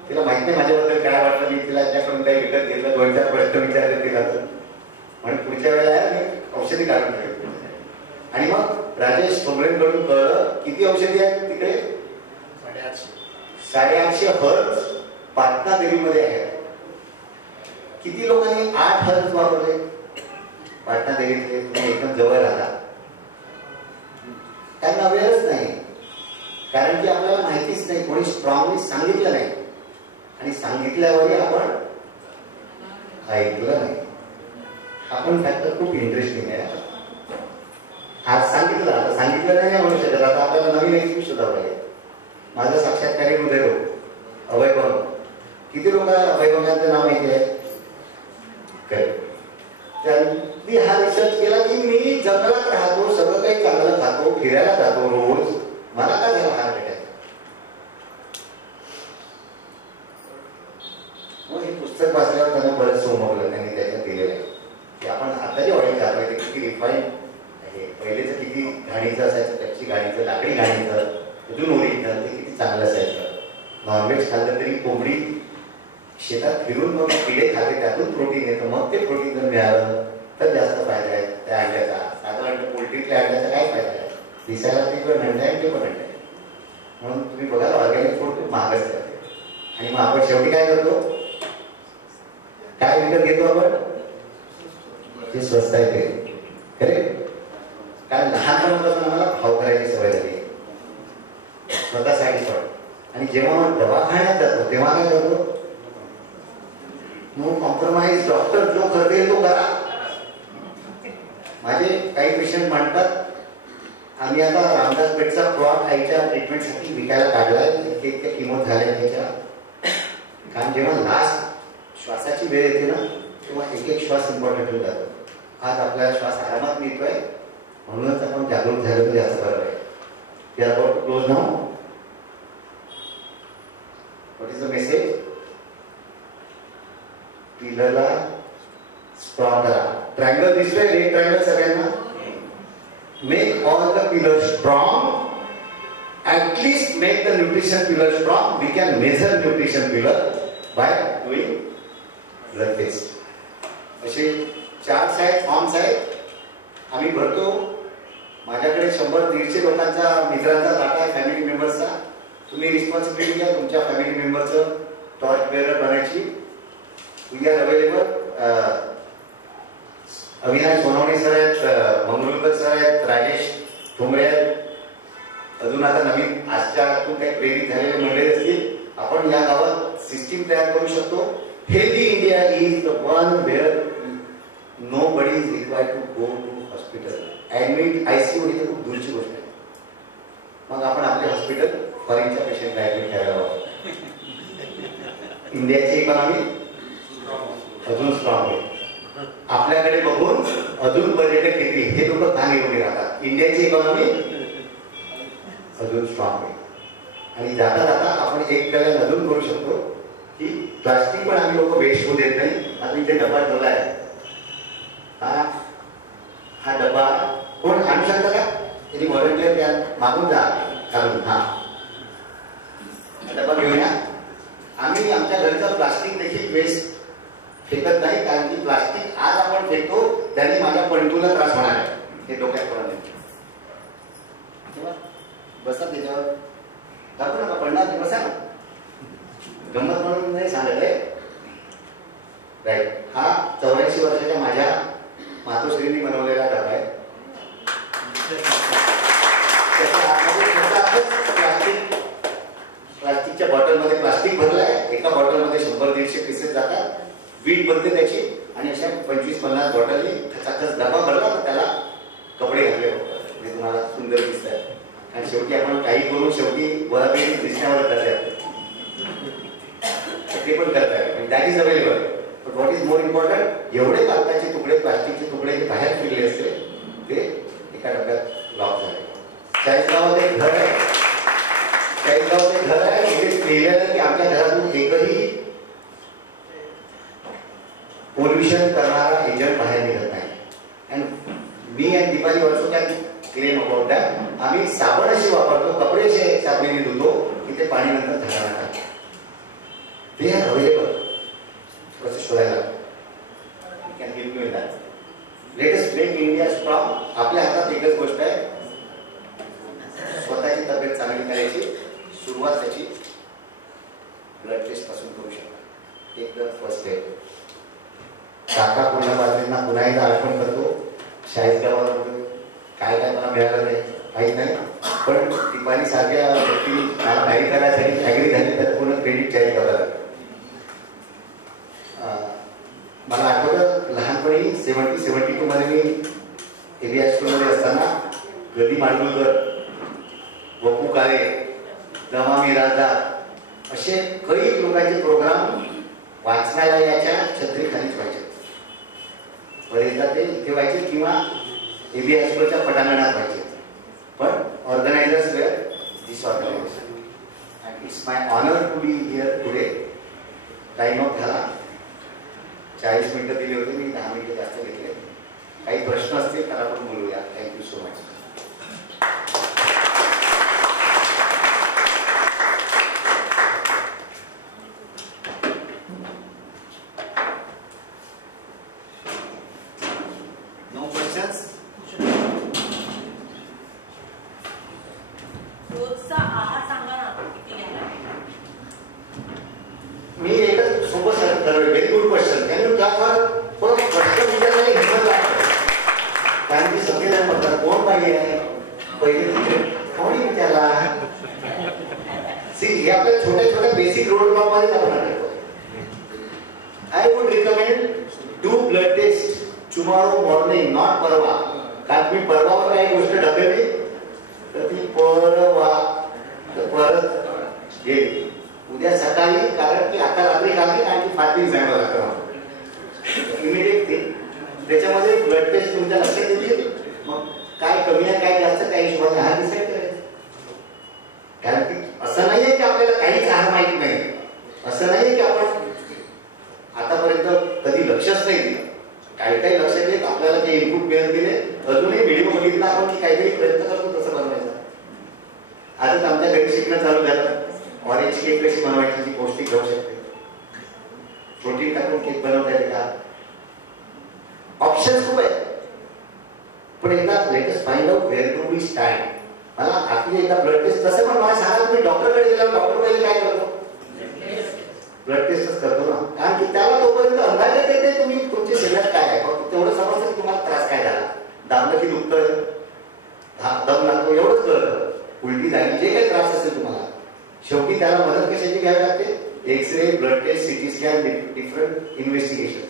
तिला माहित नाही माझ्याबद्दल काय वाटलं, मी तिला त्याकडून काही विकत घेतलं, 2-4 प्रश्न विचारले तिला, तर म्हणून पुढच्या वेळेला मी औषधी काढून ठेवेल. आणि मग राजेश सोमरेंकडून कळलं किती औषधी आहेत तिकडे, 850 हर्ब्स पाटणा देवीमध्ये आहेत. किती लोकांनी 8 हर्ब्स वापरले पाटणा देवीतले? तुम्ही एकदम जवळ राहता, त्यांना वेळच नाही, कारण की आपल्याला माहितीच नाही, कोणी स्ट्रॉंगली सांगितलं नाही, आणि सांगितल्यावरही आपण ऐकलं नाही. आपण फॅक्टर खूप इंटरेस्टिंग आहे. आज सांगितलं, आता सांगितलं नाही म्हणू शकत. आता आपल्याला नवीन एक्सपी शोधावं लागेल. माझा साक्षात्कारी हृदयरोग अभयभंग, किती लोक अभयभंगाचं नाव माहिती आहे? त्यांनी हा रिसर्च केला की मी जंगलात राहतो, सगळं काही चांगलं खातो, फिरायला जातो रोज, मला काय झालं हार्ट अटॅक? मग हे पुस्तक वाचल्यावर त्यांना बरंच सोमवलं. त्यांनी त्याच्यात दिलेलं आहे की आपण आता जे ऑइल खातोय ते किती रिफाईन आहे. पहिलेच किती घाणीचं असायचं, कच्ची घाणीचं, लाकडी घाणीचं, अजून ओरिजिनल ते किती चांगलं असायचं. नॉनव्हेज खाल्लं तरी कोंबडी शेतात फिरून मग किडे खाते, त्यातून प्रोटीन येतं. मग ते प्रोटीन जर मिळालं तर जास्त फायदा आहे त्या अंड्याचा. साधारण पोल्ट्रीतल्या अंड्याचा काय दिसायला ते पण अंड आहे, ते पण अंड आहे. म्हणून तुम्ही बघा ऑर्गॅनिक फूड खूप महाग असते आणि मग आपण शेवटी काय करतो, काय विकत घेतो आपण, जे स्वस्त आहे ते. खरे कारण लहानपणापासून आम्हाला भाव करायची सवय झाली स्वतः सॅटिस्फाईड. आणि जेव्हा आपण दवाखान्यात जातो तेव्हा काय करतो, नो कॉम्प्रोमाइज, डॉक्टर जो करते तो करा. माझे काही पेशंट म्हणतात आम्ही आता रामदास पेठचा प्लॉट आईच्या ट्रीटमेंटसाठी विकायला काढलाय, इतके किंमत झाल्या त्याच्या. कारण जेव्हा लास्ट श्वासाची वेळ येते ना तेव्हा एक एक श्वास इम्पॉर्टंट होऊन जातो. आज आपल्याला श्वास आरामात मिळतोय म्हणूनच आपण जागरूक झालो तर जास्त बरं आहे. क्लोज नाव. What is the message? पिलरला स्ट्रॉंग करा. ट्रायंगल दिसतोय, रेड ट्रायंगल सगळ्यांना. Make all the pillar strong. At least make the nutrition pillar strong. We can measure nutrition pillar by doing blood test. असे चार्ट्स आहेत, forms आहेत, आम्ही भरतो. माझ्याकडे 100-150 लोकांचा मित्रांचा डाटा आहे, फॅमिली मेंबर्सचा. तुम्ही रिस्पॉन्सिबिलिटी घ्या तुमच्या फॅमिली मेंबरचं टॉर्च बेअरर बनायची. We are available. Avinash Sonawane sir आहेत, मंगरुळकर सर आहेत, राजेश ठोंबरे आहेत. अजून आता नवीन आजच्यातून काही प्रेरित झालेले मंडळी असतील. आपण या गावात सिस्टीम तयार करू शकतो. Healthy India is the one where nobody is required to go to hospital. Admit ICU ही तर खूप दूरची गोष्ट आहे. मग आपण आपले हॉस्पिटल फॉरेनच्या पेशंटला ऍडमिट करायला हवं. इंडियाची इकॉनॉमी अजून स्ट्रॉंग होईल. आपल्याकडे बघून अजून पर्यटक येतील, हे लोक का निघून राहतात. इंडियाची इकॉनॉमी अजून स्ट्रॉंग होईल. आणि जाता जाता आपण एक त्याला अजून करू शकतो की प्लास्टिक पण आम्ही लोक वेस्ट होऊ देत नाही. आता इथे डबा ठेवला आहे, हा डबा कोण आणू शकता का? तरी व्हॉलंटियर त्या मागून जा घालून. हा डबा घेऊन या. आम्ही आमच्या घरचं प्लास्टिक देखील वेस्ट फेकत नाही, कारण की प्लास्टिक आज आपण फेकतो त्याने माझ्या पंटूला त्रास होणार आहे, हे डोक्यात पडत नाही. बसा त्याच्यावर, दाखवू नका, पडणार नाही, बसा ना. गंमत म्हणून नाही सांगत आहे. राईट. हा 84 वर्षाच्या माझ्या मातोश्रींनी बनवलेला डबा आहे. प्लास्टिकच्या बॉटलमध्ये प्लास्टिक भरलं आहे. एका बॉटलमध्ये 100-150 पीसेस जातात. वीट बनते त्याची. आणि अशा 25-50 बॉटलनी खचाखच डबा भरला तर त्याला कपडे घातले म्हणजे तुम्हाला सुंदर दिसत आहे. आणि शेवटी आपण काही करून शेवटी वराबेरी दिसण्यावर करताय, ते पण करताय. That is available. But what is more important, एवढे कागदाचे तुकडे, प्लास्टिकचे तुकडे जे बाहेर फिरले असते ते एका डब्यात लॉक झाले. 40 गावात एक घर आहे, 40 गावात एक घर आहे. इथे लिहिलेलं की आमच्या घरातून एकही पोल्युशन करणारा एजंट बाहेर निघत नाही. अँड मी आणि Deepali also can claim about that. आम्ही साबण अशी वापरतो, कपडे असे साबणीने धुतो की ते पाणी नंतर झाडाला टाकतो. ते आर अवेलेबल. कसं शोधायला can help you in that. Let us make India strong. आपल्या हातात एकच गोष्ट आहे, स्वतःची तब्येत चांगली करायची. सुरुवात त्याची ब्लड टेस्ट पासून करू शकता. एक द फर्स्ट स्टेप. काका पूर्ण बातमींना पुन्हा एकदा आठवण करतो. 40 गावात काय काय मला मिळालं नाही माहीत नाही, पण दीपाली सारख्या व्यक्ती मला गाडी करायसाठी ॲग्री झाली तर पूर्ण क्रेडिट कॅरी करावं लागलं. मला आठवतं लहानपणी 70-72 मध्ये मी एबी हायस्कूलमध्ये असताना गदी माडगुळकर, वपू काळे, दमा मिराजदार असे काही लोकांचे प्रोग्राम वाचनालयाच्या छत्रीखालीच व्हायचे. बरेचदा ते इथे व्हायचे किंवा एबी हायस्कूलच्या पटांगणात व्हायचे. पण organizers were this organization. And it's my honour to be here today. Time off झाला. 40 मिनिटं दिली होती, मी 10 मिनिटं जास्त घेतले. काही प्रश्न असतील तर आपण बोलूया. Thank you so much. Tomorrow morning, not परवा. कारण तुम्ही परवावर काही गोष्ट ढकलली तर ती परवा तर परत गेली. उद्या सकाळी, कारण की आता रात्री खाली आणि फास्टिंग जायला लागतं इमिडिएट ते. त्याच्यामध्ये ब्लड टेस्ट तुमच्या लक्षात येतील. मग काय कमी आहे काय जास्त काही हिशोबाने हा डिसाईड करायचं. कारण की असं नाहीये की आपल्याला काहीच आहार माहित नाही. असं नाहीये की आपण आतापर्यंत कधी लक्षच नाही दिलं. काही काही लक्षात येत आपल्याला जे इनपुट मिळत गेले. अजूनही व्हिडिओ बघितला आपण की काहीतरी प्रयत्न करतो तसं बनवायचा. आजच आमच्या घरी शिकणं चालू झालं. ऑरेंज केक कशी बनवायची जी पौष्टिक होऊ शकते. प्रोटीन टाकून केक बनवता येते का? ऑप्शन्स खूप आहेत. पण एकदा latest find out where to we stand. मला आपली एकदा ब्लड टेस्ट तसं पण मला सांगा तुम्ही डॉक्टरकडे गेला डॉक्टर पहिले काय करतो? ब्लड टेस्टच करतो ना. कारण की त्याला तोपर्यंत अंदाज येते तुम्ही तुमची शरीरात काय आहे. फक्त तेवढं समजतं की तुम्हाला त्रास काय झाला. दाबलं की दुखतं, दम लागतो एवढंच कळतं. उलटी झाली जे काही त्रास असेल तुम्हाला शेवटी त्याला मदत कशाची घ्यावी लागते? X ray, blood test, CT scan, different investigation.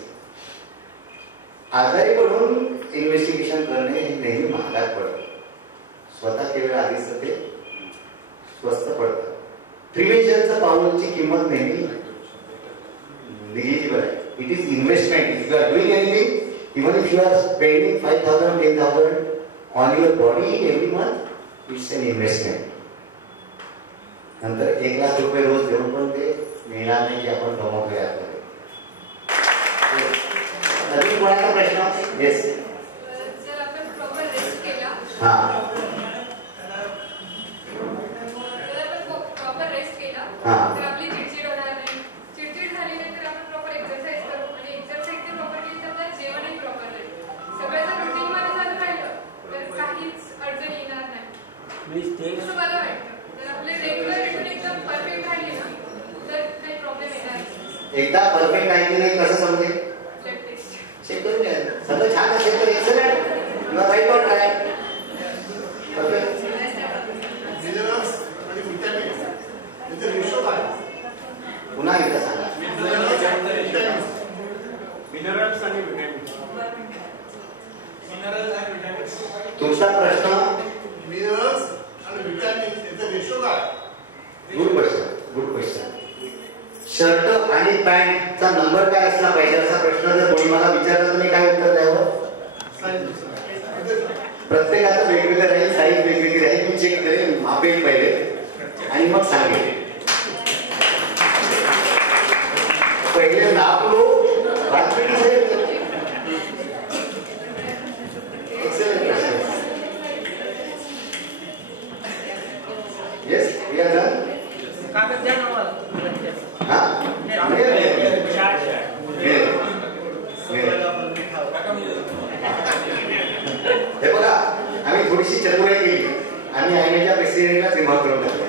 आजारी पडून इन्व्हेस्टिगेशन करणे हे नेहमी महागात पडतं. स्वतः केलेलं आधीच ते स्वस्त पडतं. प्रिव्हेंशनचं पाऊलची किंमत नेहमी निगेटिव्ह आहे. It is investment. If you are doing anything, even if you are spending 5,000, 10,000 on your body every month, it's an investment. नंतर 1,00,000 रुपये रोज देऊन पण ते मिळणार नाही की आपण गमावतोय आपल्याला. नवीन कोणाचा प्रश्न? येस. जर आपण प्रॉपर रेस्ट केला, हा, तर आपली चिडचिड होणार नाही. चिडचिड झाली नाही तर आपण प्रॉपर एक्सरसाइज करू आणि एक्सरसाइज जर प्रॉपर केली तर आपल्याला जेवणही प्रॉपर राहील. सगळं जर रुटीन मध्ये चालू राहिलं तर काहीच अडचण येणार नाही असं मला वाटतं. जर आपले रेग्युलर रुटीन एकदम परफेक्ट राहिली ना तर काही प्रॉब्लेम येणार नाही. एकदा परफेक्ट आहे की नाही कसं समजेल? ब्लड टेस्ट चेक करून घ्या. सगळं छान असेल तर excellent. You are right on track. Perfect. पुन्हा एकदा सांगा. मिनरल्स आणि विटॅमिन्स. तुमचा प्रश्न? मिनरल्स आणि विटॅमिन्स याचा रेशो काय? Good question, good question. Shirt आणि पॅन्टचा नंबर काय असला पाहिजे असा प्रश्न जर कोणी मला विचारला तर मी काय उत्तर द्यावं? प्रत्येकाचं वेगवेगळं राहील, साईज वेगवेगळी राहील. मी चेक करेन, मापेल पहिले आणि मग सांगेन. पहिले नापलो बातमी येस वी आर डन. हे बघा आम्ही थोडीशी चतुराई केली. आम्ही आयनेच्या प्रेसिडेंटलाच रिमॉर्क करून टाकले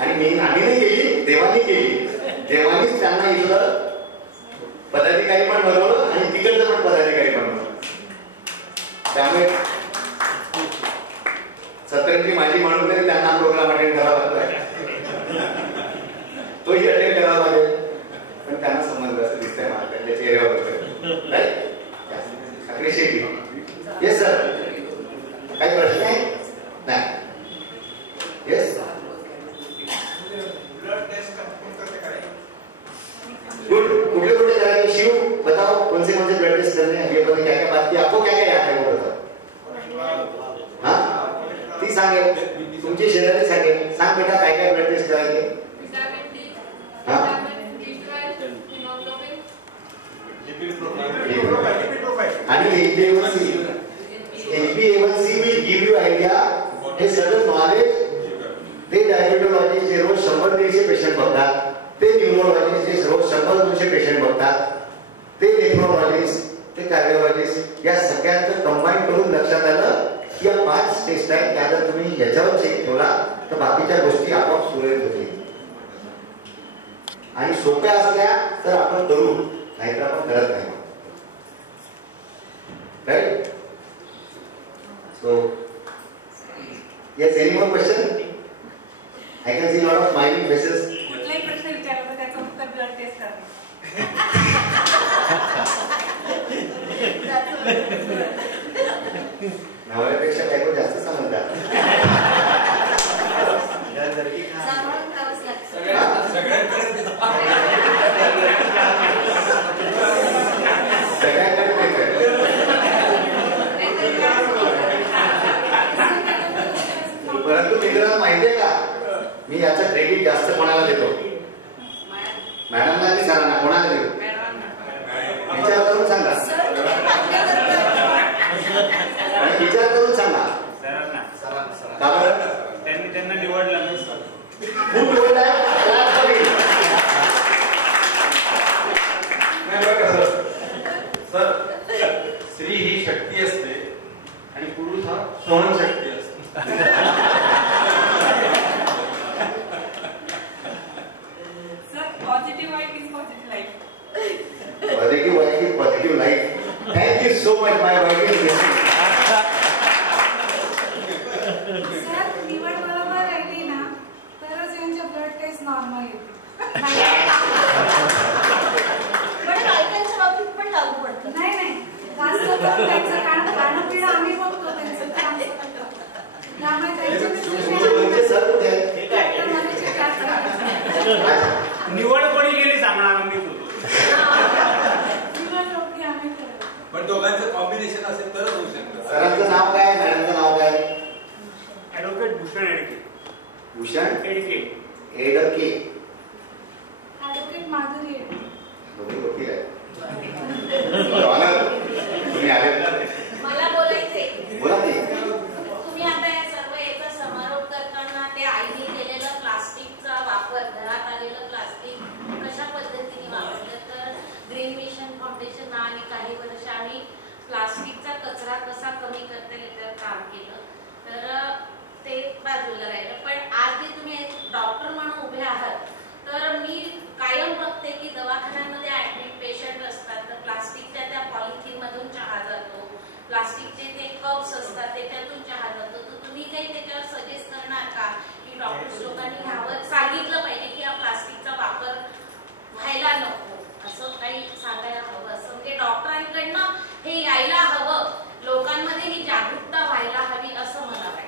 आणि आम्ही नाही केली, देवानी केली. देवानीच त्यांना इथलं पदाधिकारी पण बनवलं आणि तिकडचं पण पदाधिकारी बनवलं. त्यामुळे सतरंगी माझी म्हणून तरी त्यांना प्रोग्राम अटेंड करावा लागतोय. तोही अटेंड करावा लागेल पण त्यांना संबंध असं दिसतंय मला त्यांच्या चेहऱ्यावर. Right? Appreciate you. Yes sir. काही प्रश्न आहे? नाही. येस. गुड. कुठले कुठले करायचे? शिव बताओ कौन से ब्लड टेस्ट करने हैं? ये बताओ क्या क्या बात की आपको क्या क्या याद है वो बताओ. हाँ ती सांगेल तुमची शरीराने सांगेल. सांग बेटा काय काय ब्लड टेस्ट करायचे? हाँ आणि HbA1c. HbA1c will give you idea. हे सगळं नॉलेज ते डायबिटोलॉजिस्ट जे रोज 100-150 पेशंट बघतात, ते न्यूरोलॉजिस्ट जे रोज 100-200 पेशंट बघतात, ते नेफ्रोलॉजिस्ट, ते कार्डिओलॉजिस्ट, या सगळ्यांचं कंबाईन करून लक्षात आलं की या 5 टेस्ट आहेत. त्या जर तुम्ही याच्यावर चेक ठेवला तर बाकीच्या गोष्टी आपोआप सुरळीत होतील. आणि सोप्या असल्या तर आपण करू, नाहीतर आपण करत नाही. Right? So yes, any more question? I can see lot of smiling faces. कुठलाही प्रश्न विचारला तर त्याचं उत्तर ब्लड टेस्ट करणे. नवऱ्यापेक्षा बायको जास्त समजतात. परंतु मित्रांनो माहितीये का, मी याचं क्रेडिट जास्त कोणाला देतो? मॅडमला की सरांना? कोणाला देऊ? विचार करून सांगा. विचार करून सांगा. का बरं? त्यांना निवडलं नसतं. खूप निवडलाय. सर, स्त्री ही शक्ती असते आणि पुरुष हा सहनशक्ती असते. Positive wife is positive life. Positive wife is positive life. Thank you so much, my wife is listening. Sir, निवड बरोबर राहिली ना तरच यांच्या ब्लड टेस्ट नॉर्मल येते. पण बायकांच्या बाबतीत पण लागू पडतं. नाही जास्त करून त्यांचं खाणं पिणं आम्ही बघतो त्यांचं काम. निवड कोणी केली सांगणार मी तू. पण दोघांचं कॉम्बिनेशन असेल तरच होऊ शकतं. सरांचं नाव काय? मॅडमचं नाव काय? ऍडव्होकेट भूषण एडके. भूषण एडके. एडके. ऍडव्होकेट माधुरी दोन्ही वकील आहे. तुम्ही आले? मला बोलायचंय. बोला की. तुम्ही आता या सर्व याचा समारोप करताना ते आईने केलेलं प्लास्टिकचा वापर, घरात आलेलं प्लास्टिक कशा पद्धतीने वापरलं, तर ग्रीन मिशन फाउंडेशन आणि काही वर्ष आम्ही प्लास्टिकचा कचरा कसा कमी करता येईल त्यावर काम केलं. तर ते बाजूला राहिलं. पण आज जे तुम्ही डॉक्टर म्हणून उभे आहात, तर मी कायम बघते की दवाखान्यांमध्ये ऍडमिट पेशंट असतात, तर प्लास्टिकच्या त्या पॉलिथिन मधून चहा जातो, प्लास्टिकचे ते कप्स असतात त्याच्यातून चहा जातो. तर तुम्ही काही त्याच्यावर सजेस्ट करणार का की डॉक्टर्स लोकांनी ह्यावर सांगितलं पाहिजे की हा प्लास्टिकचा वापर व्हायला नको, असं काही सांगायला हवं, असं म्हणजे डॉक्टरांकडनं हे यायला हवं, लोकांमध्ये ही जागरूकता व्हायला हवी असं मला वाटतं.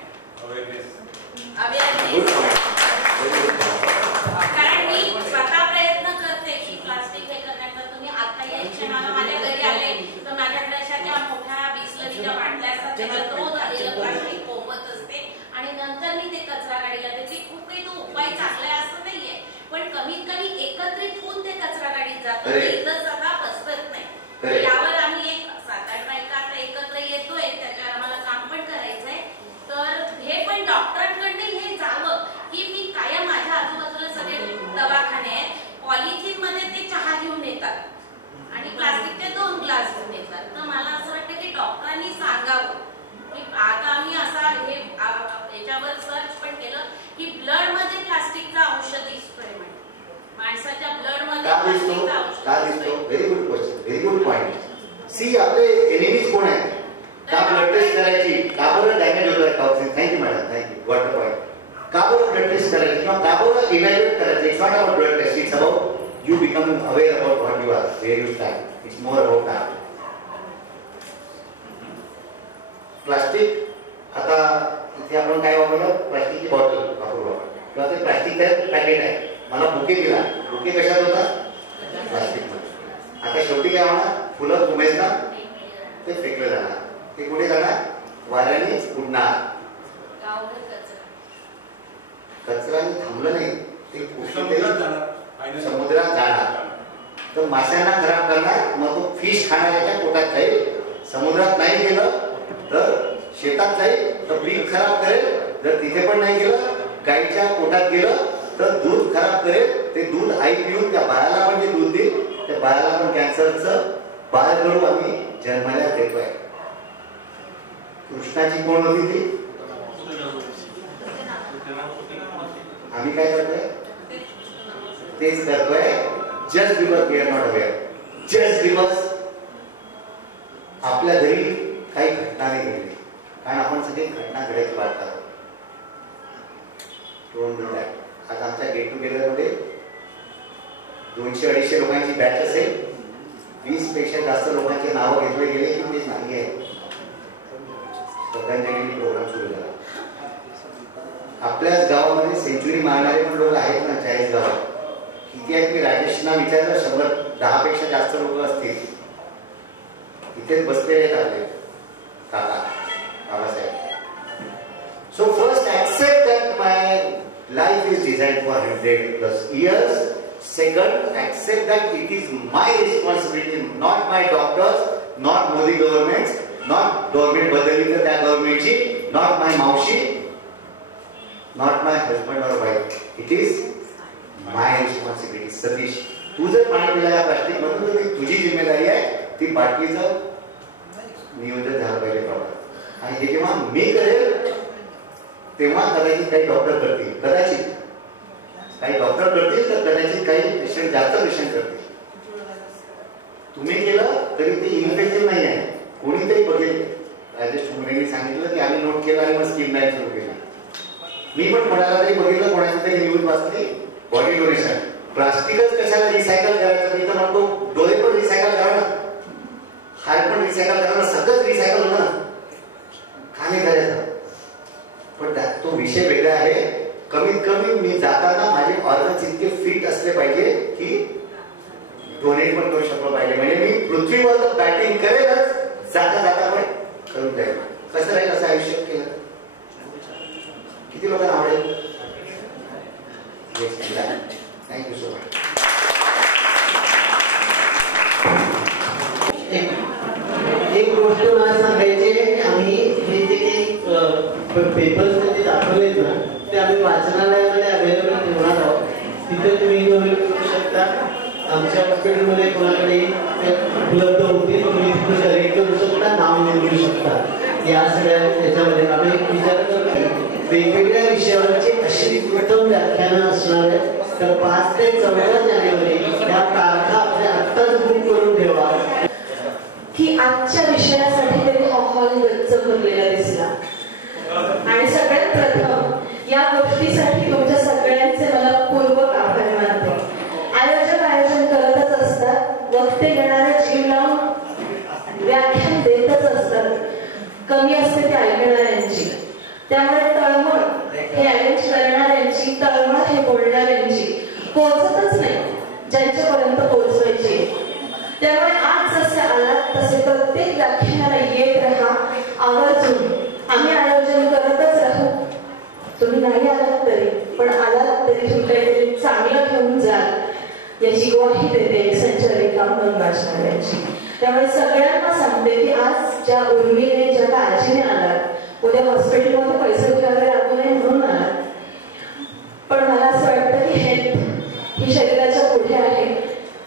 कारण मी स्वतः प्रयत्न करते की प्लास्टिक हे करण्याचा. तुम्ही आता या क्षणाला माझ्या घरी आले तर माझ्याकडे अशा ज्या मोठ्या बिस्लरीच्या बाटल्या असतात त्याच्यात रोज आलेलं प्लास्टिक कोंबत असते आणि नंतर मी ते कचरा गाडीला देते. खूप काही तो उपाय चांगला आहे असं नाहीये, पण कमीत कमी एकत्रित होऊन ते कचरा गाडीत जातं, इथं सगळा पसरत नाही. यावर आम्ही एक 7-8 बायका आता एकत्र येतोय, त्याच्यावर आम्हाला काम पण करायचंय. तर हे पण डॉक्टरांकडे हे जावं की मी कायम माझ्या आजूबाजूला सगळे दवाखाने आहेत, पॉलिथिन मध्ये ते चहा घेऊन येतात आणि प्लास्टिकचे 2 ग्लास घेऊन येतात. तर मला असं वाटतं की डॉक्टरांनी सांगावं की आता आम्ही असा हे याच्यावर सर्च पण केलं की ब्लड मध्ये प्लास्टिकचा औषध दिसतोय, माणसाच्या ब्लड मध्ये प्लास्टिकचा औषध. Very good question, very good point. See आपले एनिमीज कोण आहेत? का ब्लड टेस्ट करायची? का बरं डॅमेज होतोय toxin? Thank you madam, thank you. Got the point. का बरं ब्लड टेस्ट करायची किंवा का बरं इव्हॅल्युएट करायचं? It's not about blood test, it's about you become aware about what you are, where you stand. It's more about that. Plastic आता इथे आपण काय वापरलं? प्लास्टिकची बॉटल वापरलो किंवा ते प्लास्टिकचं पॅकेट आहे. मला बुके दिला, बुके कशात होता? प्लास्टिक मध्ये. आता शेवटी काय होणार? फुलं उमेदणार, ते फेकलं जाणार. ते कुठे जाणार? वाऱ्याने उडणार. कचऱ्याने थांबलं नाही, ते समुद्रात जाणार. तर माशांना खराब करणार, मग तो फिश खाणाऱ्याच्या पोटात जाईल. समुद्रात नाही गेलं तर शेतात जाईल, तर पीक खराब करेल. जर तिथे पण नाही गेलं, गाईच्या पोटात गेलं तर दूध खराब करेल. ते दूध आई पिऊन त्या बाळाला पण जे दूध देईल, त्या बाळाला पण कॅन्सरचं बाळकडू आम्ही जन्माला देतोय. कृष्णाची कोण होती ती? आम्ही काय करतोय? तेच करतोय. Just because we are not aware, just because आपल्या घरी काही घटना नाही घडली, कारण आपण सगळी घटना घडायची वाट करतो. Don't do that. आज आमच्या गेट टुगेदर मध्ये 200-250 लोकांची बॅच असेल. 20 पेक्षा जास्त लोकांची नावं घेतले गेले की तेच नाही आहे. श्रद्धांजली प्रोग्राम सुरू झाला. आपल्याच गावामध्ये सेंचुरी मारणारे पण लोक आहेत ना 40 गावात. किती आहेत मी राजेशना विचारलं, 110 पेक्षा जास्त लोक असतील. इथेच बसलेले आहेत आपले काका Babasaheb. So first accept that my life is designed for 100+ years. Second, accept that it is my responsibility, not my doctors, not Modi government, not government बदलली तर त्या गव्हर्नमेंटची, not my मावशी, not my husband or wife. It is my responsibility. Satish, तू जर पाणी पिला या plastic मधून तर तुझी जिम्मेदारी आहे. ती बाटलीचं नियोजन झालं पाहिजे प्रॉपर. आणि हे जेव्हा मी करेल तेव्हा कदाचित काही डॉक्टर करतील, कदाचित काही डॉक्टर करतील तर कदाचित काही पेशंट जास्त पेशंट करतील. तुम्ही केलं तरी ते इन्फेक्टिव्ह नाही आहे. कोणीतरी बघेल. राजेश ठोंबरेंनी सांगितलं की आम्ही नोट केलं आणि मग स्कीम लाईन सुरू केली. मी पण कोणाला तरी बघितलं, कोणाची तरी न्यूज वाचली, बॉडी डोनेशन. प्लास्टिकच कशाला रिसायकल करायचं? मी तर म्हणतो डोळे पण रिसायकल करा ना, हात पण रिसायकल करा ना, सगळंच रिसायकल होणार. का नाही करायचं? पण तो विषय वेगळा आहे. कमीत कमी मी जाताना माझे ऑर्गन्स इतके फिट असले पाहिजे की डोनेट पण करू शकलो पाहिजे. म्हणजे मी पृथ्वीवर बॅटिंग करेलच, जाता जाता पण करून जाईल. कसं राहील असं आयुष्य केलं? किती लोकांना आवडेल? Thank you so much. एक गोष्ट मला सांगायची आहे. आम्ही हे जे काही पेपर्स मध्ये दाखवलेत ना ते आम्ही वाचनालयामध्ये अवेलेबल ठेवणार आहोत. तिथे तुम्ही इन्व्हॉल्व करू शकता. आमच्या हॉस्पिटलमध्ये कोणाकडे उपलब्ध होतील तुम्ही तिथे कलेक्ट करू शकता, नाव नोंदवू शकता. या सगळ्या याच्यामध्ये आम्ही विचार करतो वेगवेगळ्या विषयावरची अशी उत्तम व्याख्यानं असणार आहेत. तर 5 ते 14 जानेवारी या तारखा आपल्या आत्ताच बुक करून ठेवा की आजच्या विषयासाठी तरी हॉल गच्च भरलेला दिसला. आणि सगळ्यात प्रथम या गोष्टीसाठी तुमच्या सगळ्यांचे मला पूर्वक आभार मानते. आयोजक आयोजन करतच असतात, वक्ते घेणारे जीव लावून व्याख्यान देतच असतात. कमी असते ते ऐकणाऱ्यांची. त्यामुळे तळमळ हे अरेंज करणाऱ्यांची, तळमळ हे बोलणाऱ्यांची पोहोचतच नाही ज्यांच्यापर्यंत पोहोचवायची. त्यामुळे आज जसे आलात तसे प्रत्येक व्याख्यानाला येत राहा आवर्जून. आम्ही आयोजन करतच राहू. तुम्ही नाही आलात तरी, पण आलात तरी तुम्ही काहीतरी चांगलं घेऊन जाल याची ग्वाही देते संचालिका म्हणून वाचणाऱ्यांची. त्यामुळे सगळ्यांना सांगते की आज ज्या उर्मीने, ज्या काळजीने आलात, उद्या हॉस्पिटलमध्ये पैसे घ्यावे लागू नये म्हणून आलात. पण मला असं वाटतं की हेल्थ ही शरीराच्या पुढे आहे.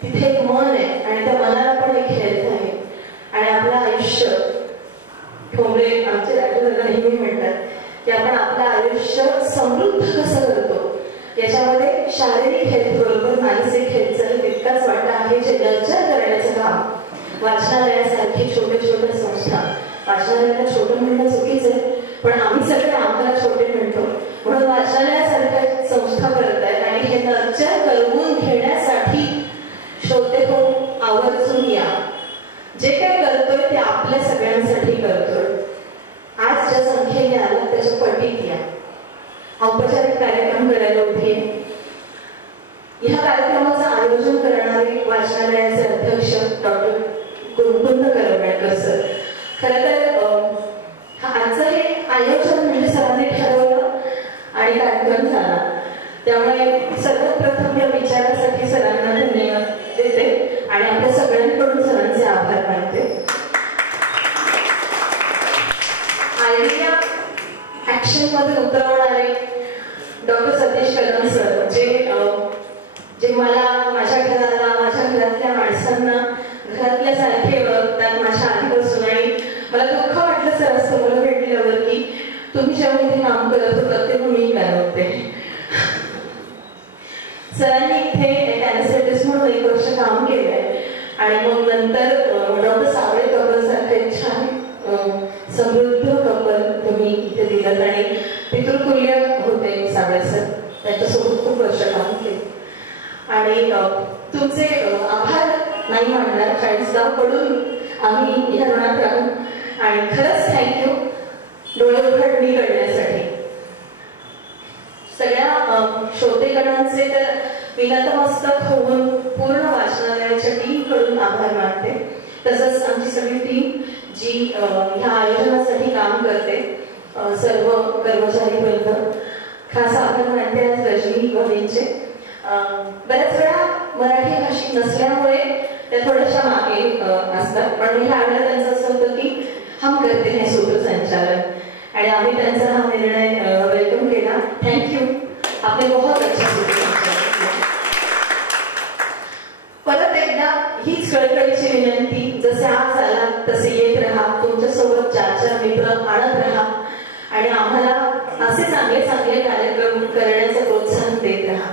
तिथे एक मन आहे आणि त्या मनाला पण एक हेल्थ आहे. आणि आपलं आयुष्य, ठोंबरे आमचे राजूदादा नेहमी म्हणतात की आपण आपलं आयुष्य समृद्ध कसं करतो याच्यामध्ये शारीरिक हेल्थ बरोबर मानसिक हेल्थचा तितकाच वाटा आहे. जे नर्चर करण्याचं काम वाचनालयासारखी छोटे छोटे संस्था, वाचनालयाला छोटं म्हणणं चुकीच आहे पण आम्ही सगळे आम्हाला छोटे म्हणतो म्हणून वाचनालयासारख्या संस्था करत आहेत. आणि हे नर्चर करवून घेण्यासाठी श्रोते हो आवर्जून या. जे काय करतोय ते आपल्या सगळ्यांसाठी करतोय. आज ज्या संख्येने आला त्याच्या पटीत या. औपचारिक कार्यक्रम करायला उठे. ह्या कार्यक्रमाचं आयोजन करणारे वाचनालयाचे अध्यक्ष डॉक्टर गुणकुंद करवणकर सर. खरं तर आजचं हे आयोजन म्हणजे सरांनी ठरवलं आणि कार्यक्रम झाला. त्यामुळे सर्वात प्रथम या विचारासाठी सरांना धन्यवाद देते आणि आपल्या सगळ्यांकडून सरांचे आभार मानते. आयडिया ऍक्शन मध्ये उतरवणारे डॉक्टर सतीश कदम सर, जे मला, माझ्या घराला, माझ्या घरातल्या माणसांना घरातल्या सारखे ओळखतात माझ्या आधीपासून. आणि मला दुःख वाटलं सर असं मला भेटल्यावर की तुम्ही जेव्हा इथे काम करत होतात तेव्हा मी काय होते. सरांनी इथे अॅनेस्थेटिस्ट म्हणून 1 वर्ष काम केलंय आणि मग नंतर डॉक्टर साबळे कपल सारखे छान समृद्ध कपल तुम्ही इथे दिलं आणि पितृकुल्य होते साबळे सर, त्यांच्यासोबत खूप वर्ष काम केले. आणि तुमचे आभार नाही मानणार. 40 गाव कडून आम्ही या ऋणात राहू. आणि खरंच थँक्यू डोळे उघडणी करण्यासाठी. सगळ्या श्रोतेगणांचे तर मी नतमस्तक होऊन पूर्ण वाचनालयाच्या टीमकडून आभार मानते. तसंच आमची सगळी टीम जी ह्या आयोजनासाठी काम करते, सर्व कर्मचारी वर्ग, खास आभार मानते आज रजनी भवेंचे. बऱ्याच वेळा मराठी भाषिक नसल्यामुळे त्या थोड्याशा मागे असतात, पण ह्या वेळेला त्यांचं असं होतं की हम करते हैं सूत्रसंचालन, आणि आम्ही त्यांचा हा निर्णय वेलकम केला. थँक्यू, आपने बहुत अच्छा सूत्रसंचालन केलं. परत एकदा हीच कळकळीची विनंती, जसे आज आला तसे येत राहा, तुमच्यासोबत 4 मित्र आणत राहा आणि आम्हाला असे चांगले चांगले कार्यक्रम करण्याचं प्रोत्साहन देत राहा.